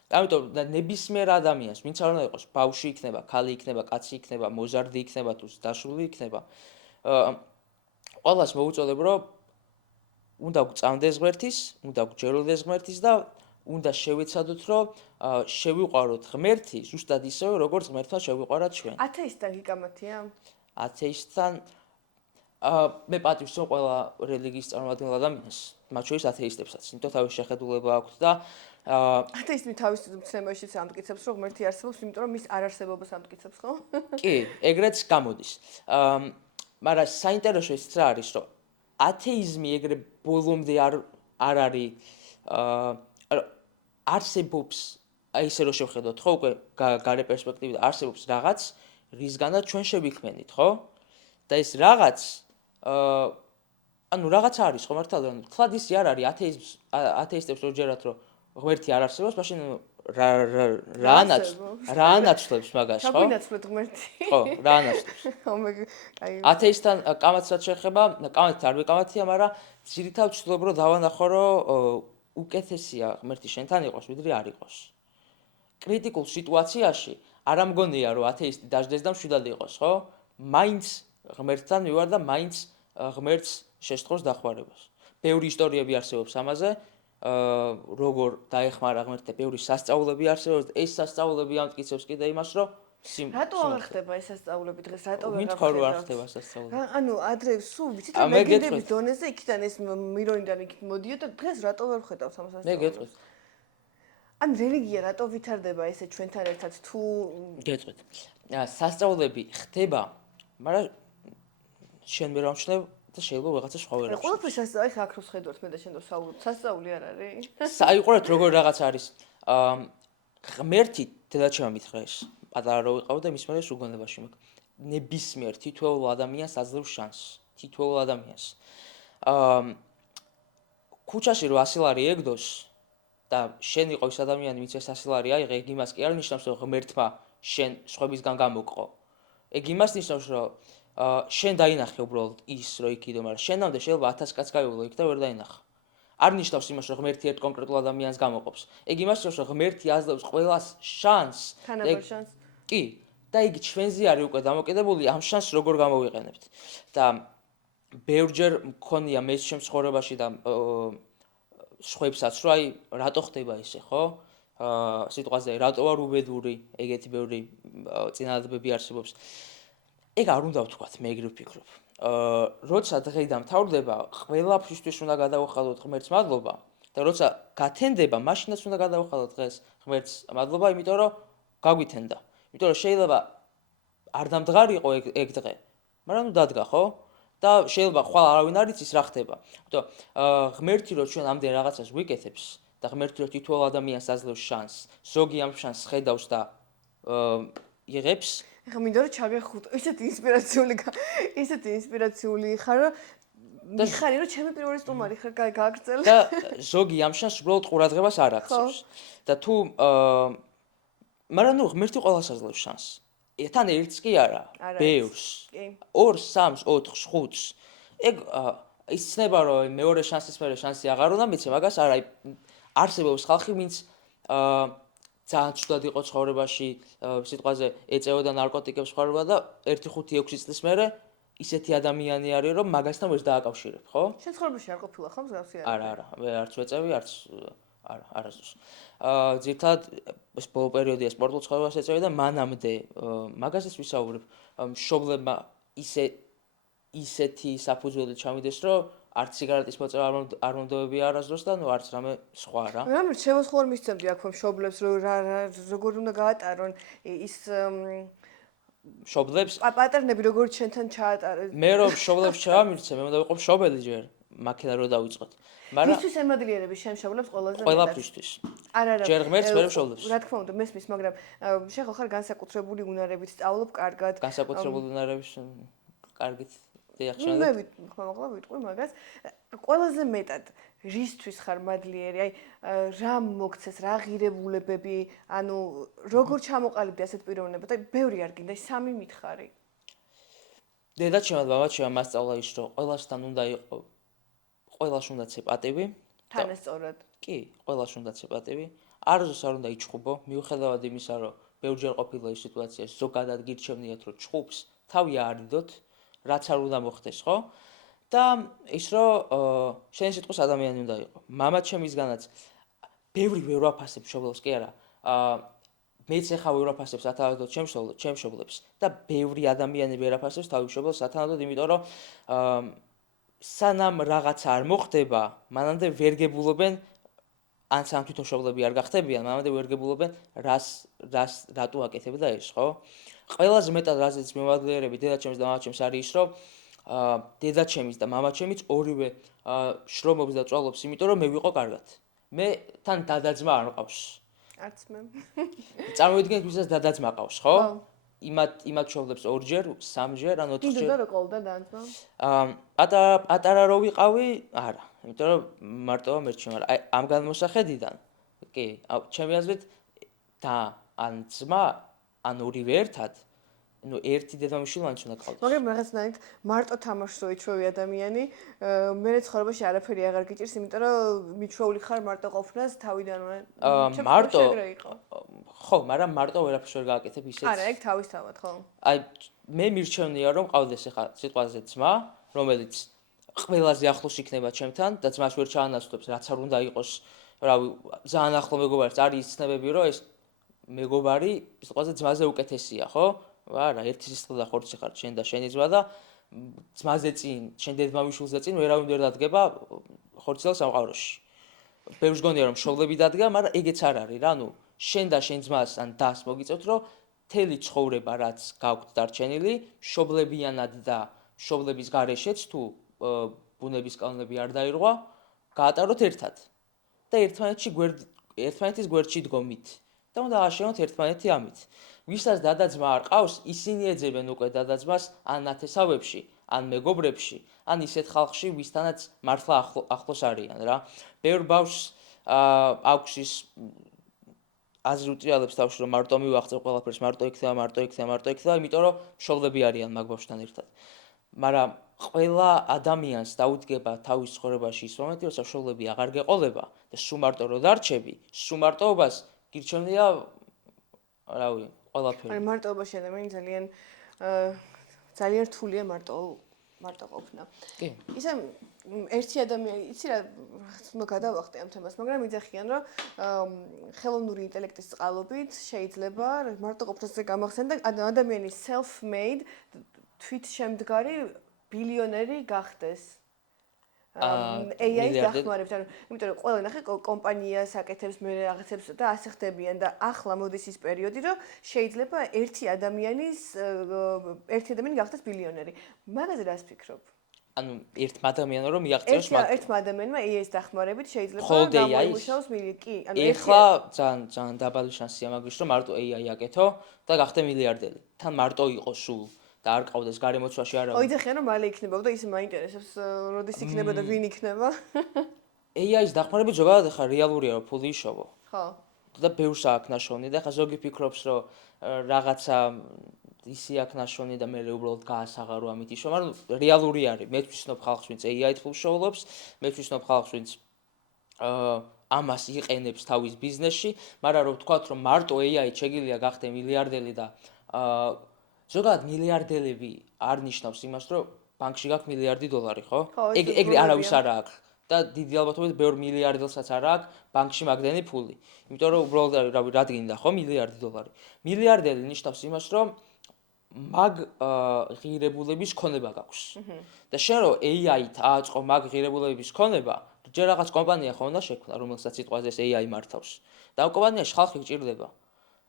ამიტომ ნებისმიერ ადამიანს, ვინც არ უნდა იყოს, ბავშვი იქნება, ქალი იქნება, კაცი იქნება, მოზარდი იქნება თუ დაშლილი იქნება, ყველას მოუწოდებ, რომ უნდა გწამდეს ღმერთის, უნდა გჯეროდეს ღმერთის და უნდა შევეცადოთ, რომ შევიყვაროთ ღმერთი, ზუსტად ისევე, როგორც ღმერთმა შევიყვარათ ჩვენ. ათეისტთან გიკამათია? ათეისტთან მე პატივს ვცემ ყველა რელიგიის წარმომადგენელ ადამიანს, მათ შორის ათეისტებსაც, იმიტომ თავის შეხედულება აქვს და ათეისტი თავის მცნებაშიც ამტკიცებს, რომ ღმერთი არსებობს, იმიტომ რომ მის არარსებობას ამტკიცებს, ხო? კი, ეგრეც გამოდის. მაგრამ საინტერესო ის რა არის, რომ ათეიზმი ეგრე ბოლომდე არ არის არსებობს, აი ესე რომ შევხედოთ, ხო, უკვე გარე პერსპექტივით არსებობს რაღაც, რისგანაც ჩვენ შევიქმნით, ხო? და ეს რაღაც ანუ რაღაც არის ხო მართალია, თლად ისი არ არის ათეისტებს რო ჯერათ, რომ ღმერთი არ არსებობს, მაშინ რა ანაცვლებს მაგას, ხო? ჩაგვინაცვლეთ ღმერთი. ხო, რა ანაცვლებს. ათეისტთან კამათსაც შეხება, კამათით არ ვიკამათია, მაგრამ ძირითადად ვცდილობ რომ დავანახო, რომ უკეთესია ღმერთი შენთან იყოს, ვიდრე არ იყოს. კრიტიკულ სიტუაციაში არ ამგონია, რომ ათეისტი დაждდეს და მშვიდად იყოს, ხო? მაინც ღმერთთან მივარ და მაინც ღმერთს შესთხოვს დახმარებას. ბევრი ისტორიები არსებობს ამაზე, როგორ დაეხმარა ღმერთი, ბევრი სასწაულები არსებობს, ეს სასწაულები ამტკიცებს კიდე იმას, რომ რატო აღარ ხდება ეს სასწაულები დღეს? რატო ვერ მითხოვ რომ არ ხდება სასწაულები? ანუ ადრე სულ ვიცით რომ ლეგენდების დონეზე იქიდან ეს მირონიდან იქით მოდიოდა, დღეს რატო ვერ ხედავს ამ სასწაულებს? მე გეტყვით. ან რელიგია რატო ვითარდება ესე ჩვენთან ერთად თუ გეტყვით. სასწაულები ხდება, მაგრამ შენ ვერ ამჩნევ და შეიძლება ვიღაცა სხვა ვერ ამჩნევ. ყველაფერს აი ხა აქროს ხედავთ მე და შენ და საუბრობ. სასწაული არ არის? საიყვარეთ როგორ რაღაც არის. ღმერთი დედაჩემმა მითხრა ეს. პატარა რო ვიყავ და მის მერე სულ გონებაში მაქვს. ნებისმიერ თითოეულ ადამიანს აძლევს შანსს. თითოეულ ადამიანს. ქუჩაში რო 100 ლარი ეგდოს და შენ იყო ის ადამიანი, ვინც ეს 100 ლარი აიღე, ეგ იმას კი არ ნიშნავს, რომ ღმერთმა შენ სხვებისგან გამოკყო. ეგ იმას ნიშნავს, რომ შენ დაინახე უბრალოდ ის რო იქიდო, მაგრამ შენამდე შეიძლება 1000 კაც გაივლო იქ და ვერ დაინახა. არ ნიშნავს იმას, რომ ღმერთი ერთ კონკრეტულ ადამიანს გამოყოფს. ეგ იმას ნიშნავს, რომ ღმერთი აძლევს ყველას შანსს. თანაბარ შანსს. კი, და იგი ჩვენზე არის უკვე დამოკიდებული ამ შანსს როგორ გამოვიყენებთ. და ბევრჯერ მქონია მე შემცხოვრებაში და სხვებსაც, რომ აი რატო ხდება ესე, ხო? სიტყვაზე რატო არ უბედური, ეგეთი ბევრი წინადადებები არსებობს. ეგ არ უნდა ვთქვათ, მე ეგრე ვფიქრობ. როცა დღე დამთავრდება, ყველაფრისთვის უნდა გადავუხადოთ ღმერთს მადლობა და როცა გათენდება, მაშინაც უნდა გადავუხადოთ დღეს ღმერთს მადლობა, იმიტომ რომ გაგვითენდა. იმიტომ რომ შეიძლება არ დამდგარიყო ეგ დღე, მაგრამ ნუ დადგა, ხო? და შეიძლება ხვალ არავინ არ იცის რა ხდება. იმიტომ ღმერთი რო ჩვენ ამდენ რაღაცას ვიკეთებს და ღმერთი რო თითოეულ ადამიანს აძლევს შანსს, ზოგი ამ შანსს ხედავს და იღებს ეხლა მინდა რომ ჩაგეხუტო, ისეთი ინსპირაციული ხარ, რომ მიხარი რომ ჩემი პირველი სტუმარი ხარ, გააგრძელე. და ზოგი ამ შანსს უბრალოდ ყურადღებას არ აქცევს. და თუ მაგრამ ღმერთი ყველას აძლევს შანსს. თან ერთს კი არა, ბევრს. 2, 3, 4, 5-ს. ეგ იცნება რომ მეორე შანსის მერე შანსი აღარ უნდა მიცე, მაგას არა, არსებობს ხალხი, ვინც ძალიან ცუდად იყო ცხოვრებაში, სიტყვაზე ეწეოდა ნარკოტიკებს ხარობა და 1-5-6 წლის მერე ისეთი ადამიანი არის, რომ მაგასთან ვერ დააკავშირებ, ხო? შენ ცხოვრებაში არ ყოფილა ხო მსგავსი არის? არა, არც ვეწევი, არც არასდროს. ძირთადად ეს ბოლო პერიოდია სპორტულ ცხოვრებას ეწევი და მანამდე მაგასაც ვისაუბრებ, მშობლებმა ისეთი საფუძველი ჩამიდეს, რომ არც სიგარეტის მოწევა არ მომდოვებია არასდროს და ნუ არც რამე სხვა რა. მაგრამ შემოსხმარ მისცემდი აქვე მშობლებს, რომ როგორ უნდა გაატარონ ის მშობლებს პატერნები როგორ ჩვენთან ჩაატარეს. მე რომ მშობლებს ჩავამირცე, მე უნდა ვიყო მშობელი ჯერ, მაქედა რო დავიწყოთ. მაგრამ ვისთვის ემადლიერები შენ მშობლებს ყველაზე მეტად? ყველაფრისთვის. არა. ჯერ ღმერთს, მე მშობლებს. რა თქმა უნდა, მესმის, მაგრამ შენ ხო ხარ განსაკუთრებული უნარებით, სწავლობ კარგად. განსაკუთრებული უნარების კარგით დიახ, მე ხმამაღლა ვიტყვი მაგას. ყველაზე მეტად რისთვის ხარ მადლიერი? აი, რა მოგცეს, რა ღირებულებები, ანუ როგორ ჩამოყალიბდი ასეთ პიროვნებად? აი, ბევრი არ გინდა, 3 მითხარი. დედაჩემ და ბაბაჩემ მასწავლა ის, რომ ყველასთან უნდა იყო, ყველას უნდა ცე პატივი. თანასწორად. კი, ყველას უნდა ცე პატივი. არასდროს არ უნდა იჩხუბო, მიუხედავად იმისა, რომ ბევრჯერ ყოფილა ის სიტუაცია, ზოგადად გირჩევნიათ, რომ ჩხუბს თავი არიდოთ, რაც არ უნდა მოხდეს, ხო? და ის რომ შენი სიტყვის ადამიანი უნდა იყო. მამაჩემისგანაც ბევრი ვერ ვაფასებ მშობლებს, კი არა. მეც ახლა ვერ ვაფასებ სათანადოდ ჩემ მშობლებს და ბევრი ადამიანი ვერ აფასებს თავის მშობლებს სათანადოდ, იმიტომ რომ სანამ რაღაცა არ მოხდება, მანამდე ვერ გებულობენ ან სანამ თვითონ მშობლები არ გახდებიან, მანამდე ვერ გებულობენ რატო აკეთებდა ეს, ხო? ყველაზე მეტად რაზეც მემადლიერები დედაჩემს და მამაჩემს არის ის, რომ დედაჩემის და მამაჩემიც ორივე შრომობს და წვალობს, იმიტომ რომ მე ვიყო კარგად. მე თან დადაძმა არ მყავს. არც მე. წარმოვიდგინეთ, ვისაც დადაძმა ყავს, ხო? იმათ მშობლებს 2-ჯერ, 3-ჯერ, ან 4-ჯერ. კიდევ რა ყოლდა დაანძმა? პატარა რო ვიყავი, არა. იმიტომ რომ მარტო მერჩი, მაგრამ აი ამ განმოსახედიდან, კი, ჩემი აზრით და ან ძმა, ან ორივე ერთად, ну ერთი დედამიშვილმანიც უნდა ყავდეს. მაგრამ რაღაცნაირად მარტო თამაშს როიჩვევი ადამიანი, მე ცხოვრებაში არაფერი აღარ გიჭირს, იმიტომ რომ მიჩვეული ხარ მარტო ყოფნას თავიდანვე. მარტო ხო, მაგრამ მარტო ვერაფერს ვერ გააკეთებ ისეთ. არა, ეგ თავისთავად, ხო. აი მე მირჩევნია რომ ყავდეს ახლა სიტყვაზე ძმა, რომელიც ყველაზე ახლოს იქნება ჩემთან და ძმას ვერ ჩაანაცვლებს, რაც არ უნდა იყოს, რავი, ძალიან ახლო მეგობარიც არის ცნებები, რომ ეს მეგობარი სიტყვაზე ძმაზე უკეთესია, ხო? არა, ერთი სისხლი და ხორცი ხარ შენ და შენი ძმა და ძმაზე წინ, შენ დედმამიშვილზე წინ ვერავინ ვერ დადგება ხორციელ სამყაროში. ბევრს გონია რომ მშობლები დადგა, მაგრამ ეგეც არ არის რა, ნუ შენ და შენ ძმას ან დას მოგიწევთ, რომ მთელი ცხოვრება რაც გაქვთ დარჩენილი, მშობლებიანად და მშობლების გარეშეც თუ ბუნების კანონები არ დაირღვა, გაატაროთ ერთად. და ერთმანეთის გვერდში დგომით. და უნდა აღაშენოთ ერთმანეთი ამით. ვისაც დადაძმა არ ყავს, ისინი ეძებენ უკვე დადაძმას ან ნათესავებში, ან მეგობრებში, ან ისეთ ხალხში, ვისთანაც მართლა ახლოს არიან რა. ბევრ ბავშვს აქვს ის აზრი უტრიალებს თავში, რომ მარტო მივახცევ ყველაფერს, მარტო იქნება, იმიტომ რომ მშობლები არიან მაგ ბავშვთან ერთად. მაგრამ ყველა ადამიანს დაუდგება თავის ცხოვრებაში ის მომენტი, როცა მშობლები აღარ გეყოლება და სულ მარტო რო დარჩები, სულ მარტოობას გირჩევნია, რავი, ყველაფერი. აი მარტოობაში ადამიანი ძალიან რთულია მარტო ყოფნა. კი. ისე ერთი ადამიანი, იცი რა, უნდა გადავახტე ამ თემას, მაგრამ იძახიან, რომ ხელოვნური ინტელექტის წყალობით შეიძლება მარტო ყოფნაზე გამახსენდა ადამიანის self-made თვითშემდგარი ბილიონერი გახდეს. AI-ს დახმარებით, იმიტომ რომ ყველა ნახე კომპანიას აკეთებს, მე რაღაცებს და ასე ხდებიან და ახლა მოდის ის პერიოდი, რომ შეიძლება ერთი ადამიანი გახდეს ბილიონერი. მაგაზე რას ფიქრობ? ანუ ერთმა ადამიანმა რომ მიაღწიოს მაგ ერთმა ადამიანმა AI-ს დახმარებით შეიძლება მხოლოდ AI-ს? გამოიმუშაოს კი, ანუ ეხლა ძალიან დაბალი შანსია მაგის რომ მარტო AI აკეთო და გახდე მილიარდერი. თან მარტო იყოს სულ და არ ყავდეს გარემოცვაში არავინ. ოიძახიან რომ მალე იქნება და ისე მაინტერესებს როდის იქნება და ვინ იქნება. AI-ს დახმარებით ზოგადად ახლა რეალურია რომ ფული იშოვო. ხო. და ბევრს აქვს ნაშოვნი და ახლა ზოგი ფიქრობს რომ რაღაცა ისი აქვს ნაშოვნი და მე უბრალოდ გაასაღარო ამით იშო, მაგრამ რეალური არის. მე ვცნობ ხალხს, ვინც AI-ით ფულს შოულობს, მე ვცნობ ხალხს, ვინც ამას იყენებს თავის ბიზნესში, მაგრამ რომ ვთქვათ, რომ მარტო AI-ით შეგიძლია გახდე მილიარდელი და ზოგადად მილიარდელები არ ნიშნავს იმას, რომ ბანკში გაქვს მილიარდი დოლარი, ხო? ეგრე არავის არ აქვს. და დიდი ალბათობით ბევრ მილიარდელსაც არ აქვს ბანკში მაგდენი ფული. იმიტომ რომ უბრალოდ რავი რა დგინდა ხო მილიარდი დოლარი. მილიარდელი ნიშნავს იმას, რომ მაგ ღირებულების ქონება გაქვს. და შენ რომ AI-ით ააწყო მაგ ღირებულების ქონება, ჯერ რაღაც კომპანია ხო უნდა შექმნა, რომელსაც სიტყვაზე ეს AI მართავს. და ამ კომპანიაში ხალხი გჭირდება.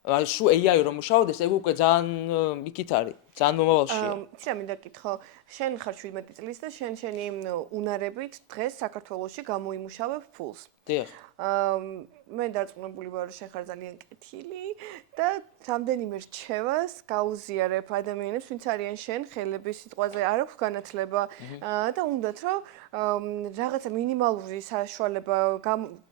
მაგრამ სულ AI რომ მუშაობდეს, ეგ უკვე ძალიან იქით არის, ძალიან მომავალშია. იცი რა მინდა გითხო, შენ ხარ 17 წლის და შენი უნარებით დღეს საქართველოში გამოიმუშავებ ფულს. დიახ. მე დარწმუნებული ვარ, რომ შენ ხარ ძალიან კეთილი და რამდენიმე რჩევას გაუზიარებ ადამიანებს, ვინც არიან შენ ხელების სიტყვაზე არ აქვს განათლება და უნდათ რომ რაღაცა მინიმალური საშუალება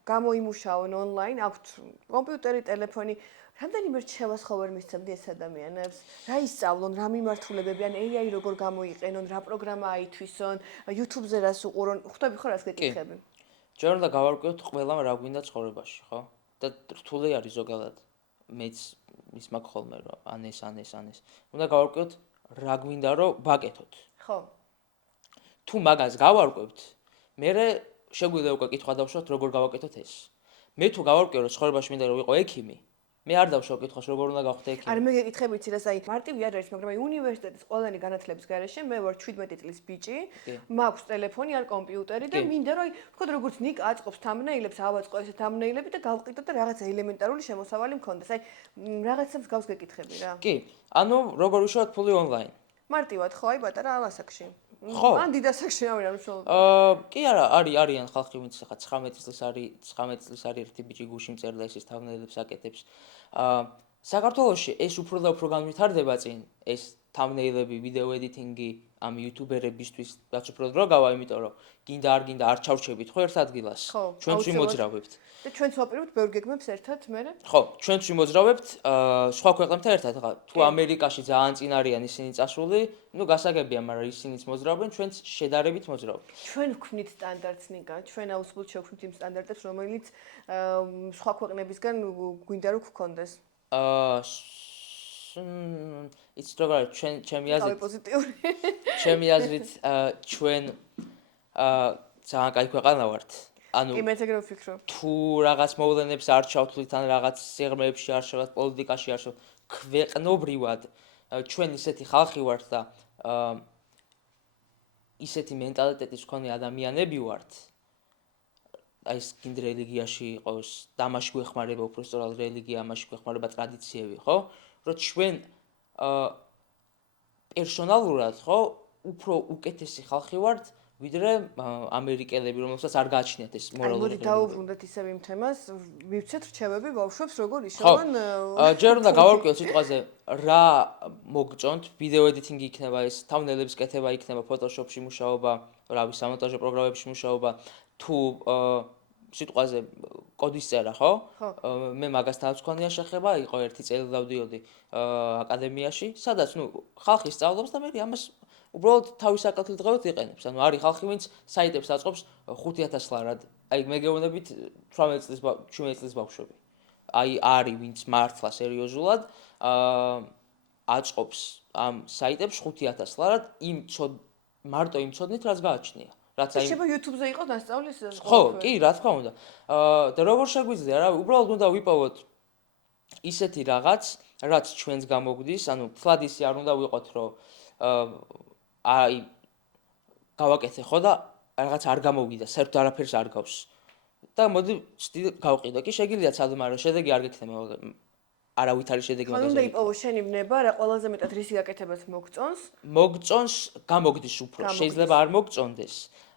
გამოიმუშაონ ონლაინ, აქვთ კომპიუტერი, ტელეფონი. რამდენიმე რჩევას ხო ვერ მისცემდი ეს ადამიანებს? რა ისწავლონ, რა მიმართულებები, ან AI როგორ გამოიყენონ, რა პროგრამა აითვისონ, YouTube-ზე რას უყურონ, ხვდები ხო რას გეკითხები? ჯერ უნდა გავარკვიოთ ყველამ რა გვინდა ცხოვრებაში, ხო? და რთული არის ზოგადად. მეც ის მაქვს ხოლმე რომ ან ეს. უნდა გავარკვიოთ რა გვინდა რომ ვაკეთოთ. ხო. თუ მაგას გავარკვევთ, მერე შეგვიძლია უკვე კითხვა დავუშვათ როგორ გავაკეთოთ ეს. მე თუ გავარკვიო რომ ცხოვრებაში მინდა რომ ვიყო ექიმი, მე არ დავშავ კითხვას როგორ უნდა გავხდე ექიმი. არ მე გეკითხები იცი რა, აი მარტივი არ არის, მაგრამ აი უნივერსიტეტის ყველანი განათლების გარეშე მე ვარ 17 წლის ბიჭი, მაქვს ტელეფონი ან კომპიუტერი და მინდა რომ აი ვთქვა როგორც ნიკ აწყობს thumbnail-ებს, ავაწყო ესეთ thumbnail-ები და გავყიდო და რაღაცა ელემენტარული შემოსავალი მქონდეს. აი რაღაცებს გავს გეკითხები რა. კი, ანუ როგორ ვიშოვოთ ფული ონლაინ. მარტივად ხო, აი პატარა ასაკში. ხო. ან დიდ ასაკში რავი რა მშობ. კი არა, არიან ხალხი, ვინც ხა 19 წლის არის, 19 წლის არის ერთი ბიჭი გუში მწერდა ეს thumbnail-ებს აკეთებს. საქართველოში ეს უფრო და უფრო განვითარდება წინ, ეს thumbnail-ები, ვიდეო ედიტინგი ამ იუთუბერებისთვის, რაც უფრო დრო გავა, იმიტომ რომ გინდა არ გინდა არ ჩავჩებით ხო ერთ ადგილას. ჩვენც ვიმოძრავებთ. და ჩვენც ვაპირებთ ბევრ გეგმებს ერთად მერე? ხო, ჩვენც ვიმოძრავებთ სხვა ქვეყნებთან ერთად, ხა თუ ამერიკაში ძალიან წინ არიან ისინი წასული, ნუ გასაგებია, მაგრამ ისინიც მოძრავენ, ჩვენც შედარებით მოძრავთ. ჩვენ ვქმნით სტანდარტს ნიკა, ჩვენ აუცილებლად შევქმნით იმ სტანდარტებს, რომელიც სხვა ქვეყნებისგან გვინდა რომ გქონდეს. იცი როგორ ჩემი აზრით თავი პოზიტიური. ჩემი აზრით ჩვენ ძალიან კაი ქვეყანა ვართ. ანუ კი მეც ეგრე ვფიქრობ. თუ რაღაც მოვლენებს არ ჩავთვლით ან რაღაც სიღრმეებში არ შევათ, პოლიტიკაში არ შევათ, ქვეყნობრივად ჩვენ ისეთი ხალხი ვართ და ისეთი მენტალიტეტის მქონე ადამიანები ვართ. აი ეს კიდე რელიგიაში იყოს, და ამაში გვეხმარება უფრო სწორად რელიგია, ამაში გვეხმარება ტრადიციები, ხო? რომ ჩვენ პერსონალურად, ხო, უფრო უკეთესი ხალხი ვართ, ვიდრე ამერიკელები, რომელსაც არ გააჩნიათ ეს მორალური მოდი დაუბრუნდეთ ისევ იმ თემას, მივცეთ რჩევები ბავშვებს როგორ იშოვონ. ჯერ უნდა გავარკვიოთ სიტყვაზე რა მოგწონთ, ვიდეო ედიტინგი იქნება ეს, thumbnail-ების კეთება იქნება, Photoshop-ში მუშაობა, რავი, სამონტაჟო პროგრამებში მუშაობა, თუ სიტყვაზე კოდის წერა, ხო? მე მაგასთანაც მქონია შეხება, იყო ერთი წელი დავდიოდი აკადემიაში, სადაც ნუ ხალხი სწავლობს და მე ამას უბრალოდ თავის საკუთრებად იყენებს. ანუ არის ხალხი, ვინც საიტებს აწყობს 5000 ლარად. აი მე გეუბნებით 17 წლის ბავშვები. აი არის ვინც მართლა სერიოზულად აწყობს ამ საიტებს 5000 ლარად მარტო იმ ცოდნით, რაც გააჩნია. რაც აი შეიძლება YouTube-ზე იყოს დასწავლის ხო, კი, რა თქმა უნდა. და როგორ შეგვიძლია რა, უბრალოდ უნდა ვიპოვოთ ისეთი რაღაც, რაც ჩვენს გამოგვდის, ანუ თლად ისე არ უნდა ვიყოთ, რომ აი გავაკეთე ხო და რაღაც არ გამოვიდა, საერთოდ არაფერს არ გავს. და მოდი გავყიდო. კი შეგიძლია ცალ, მაგრამ შედეგი არ გექნება. არავით არის შედეგი ანუ უნდა იპოვო შენი ბნება, რა ყველაზე მეტად რისი გაკეთებაც მოგწონს. მოგწონს, გამოგდის უფრო. შეიძლება არ მოგწონდეს.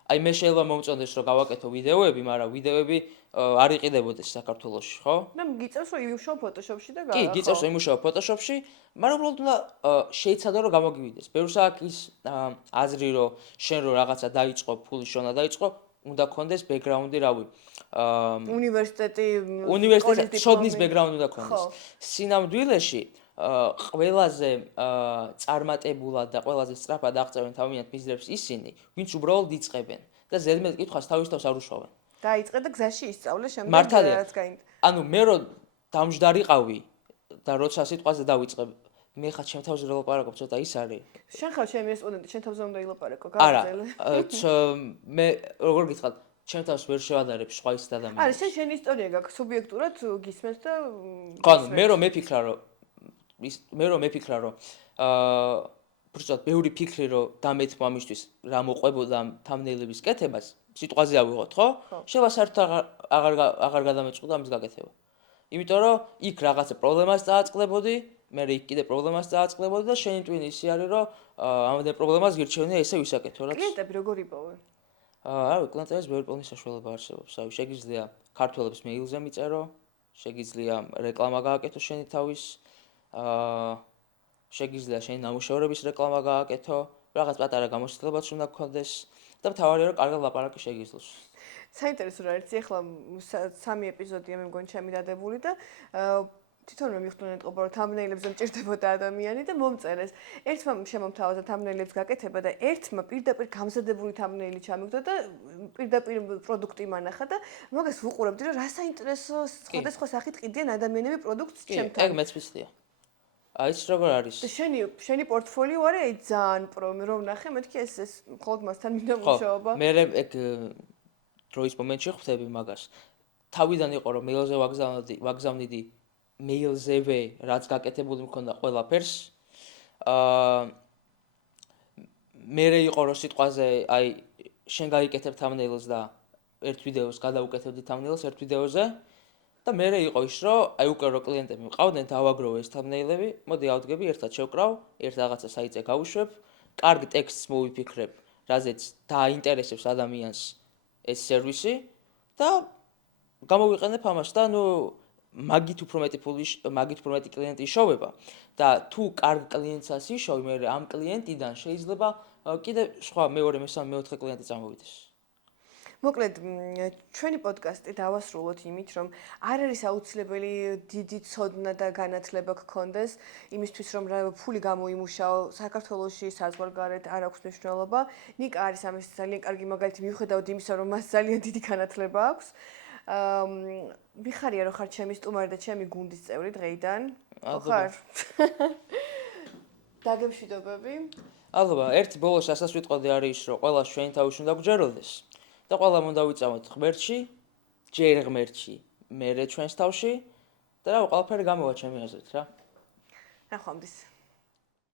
აი მე შეიძლება მომწონდეს რომ გავაკეთო ვიდეოები, მაგრამ ვიდეოები არ იყიდებოდეს საქართველოში, ხო? და გიწევს რომ იმუშაო Photoshop-ში და კი, გიწევს რომ იმუშაო Photoshop-ში, მაგრამ უბრალოდ უნდა შეიცადო რომ გამოგივიდეს. ბევრს აქვს ის აზრი რომ შენ რო რაღაცა დაიწყო, ფული შონა დაიწყო, უნდა გქონდეს ბექგრაუნდი, რავი. უნივერსიტეტი შოდნის ბექგრაუნდი უნდა გქონდეს. სინამდვილეში ყველაზე წარმატებულად და ყველაზე სწრაფად აღწევენ თავიანთ ბიზნესებს ისინი, ვინც უბრალოდ იწყებენ და ზედმეტ კითხვას თავის თავს არ უშოვენ. დაიწყე და გზაში ისწავლე შემდეგ რაც გაინდა. ანუ მე რო დამჯდარიყავი და როცა სიტყვაზე დავიწყე, მე ხა ჩემ თავზე ვილაპარაკობ, ცოტა ის არის. შენ ხარ ჩემი სტუდენტი, შენ თავზე უნდა ილაპარაკო, გავაგზავნე. მე როგორ გითხრათ, ჩემ თავს ვერ შევადარებ სხვა ის ადამიანს. არა, შენი ისტორია გაქვს, სუბიექტურად გისმენთ და ხო, მე რომ მეფიქრა რომ უბრალოდ ბევრი ფიქრი რომ დამეთმო ამისთვის რა მოყვებოდა თამბნეილების კეთებას, სიტყვაზე ავიღოთ, ხო? შეიძლება საერთოდ აღარ გადამეწყდა ამის გაკეთება. იმიტომ რომ იქ რაღაცა პრობლემას დააწყდებოდი, მე იქ კიდე პრობლემას დააწყდებოდი და შენი ტვინი ისე არის რომ ამდენ პრობლემას გირჩევნია ესე ვისაკეთო, რაც კლიენტები როგორ იპოვენ? არავი, კლიენტების ბევრი პოვნის საშუალება არსებობს. აი, შეგიძლია ქართველებს მეილზე მიწერო, შეგიძლია რეკლამა გააკეთო შენი თავის, შეგიძლია შენი ნამუშევრების რეკლამა გააკეთო, რაღაც პატარა გამოცდილებაც უნდა გქონდეს და მთავარია რომ კარგად ლაპარაკი შეგიძლოს. საინტერესო რა ერთი ახლა 3 ეპიზოდია მე მგონი ჩემი დადებული და თვითონვე მიხდოდნენ ყობა რომ თამბნეილებზე მჭირდებოდა ადამიანი და მომწერეს. ერთმა შემომთავაზა თამბნეილებს გაკეთება და ერთმა პირდაპირ გამზადებული თამბნეილი ჩამიგდო და პირდაპირ პროდუქტი მანახა და მაგას ვუყურებდი რომ რა საინტერესო სხვადასხვა სახით ყიდიან ადამიანები პროდუქტს ჩემთან. ეგ მეც ვიცია. აი ეს როგორ არის? და შენი პორტფოლიო არის აი ძალიან პრო მე რომ ნახე მეთქი ეს მხოლოდ მასთან მინდა მუშაობა. მე ეგ დროის მომენტში ხვდები მაგას. თავიდან იყო რომ მეილზე ვაგზავნიდი მეილზევე რაც გაკეთებული მქონდა ყველაფერს. მერე იყო რომ სიტყვაზე აი შენ გაიკეთებ თამბნეილს და ერთ ვიდეოს გადაუკეთებდი თამბნეილს ერთ ვიდეოზე და მერე იყო ის რომ აი უკვე რო კლიენტები მყავდნენ დავაგროვე ეს თამბნეილები, მოდი ავდგები ერთად შევკრავ, ერთ რაღაცა საიტზე გავუშვებ, კარგ ტექსტს მოვიფიქრებ, რაზეც დააინტერესებს ადამიანს ეს სერვისი და გამოვიყენებ ამას და ნუ მაგით უფრო მეტი კლიენტი იშოვება და თუ კარგ კლიენტსაც იშოვი, მე ამ კლიენტიდან შეიძლება კიდე სხვა მეორე, მესამე, მეოთხე კლიენტი წამოვიდეს. მოკლედ, ჩვენი პოდკასტი დავასრულოთ იმით, რომ არ არის აუცილებელი დიდი ცოდნა და განათლება გქონდეს იმისთვის, რომ ფული გამოიმუშაო საქართველოში, საზღვარგარეთ არ აქვს მნიშვნელობა. ნიკა არის ამის ძალიან კარგი მაგალითი, მიუხედავად იმისა, რომ მას ძალიან დიდი განათლება აქვს. მიხარია რომ ხარ ჩემი სტუმარი და ჩემი გუნდის წევრი დღეიდან. ხარ? დაგემშვიდობები. ალბათ, ერთი ბოლოს ასაც ვიტყოდი არის ის, რომ ყველა ჩვენი თავის უნდა გვჯეროდეს და ყველა უნდა ვიწამოთ ღმერთში, ჯერ ღმერთში, მერე ჩვენს თავში და რა ყველაფერი გამოვა ჩემი აზრით რა. ნახვამდის.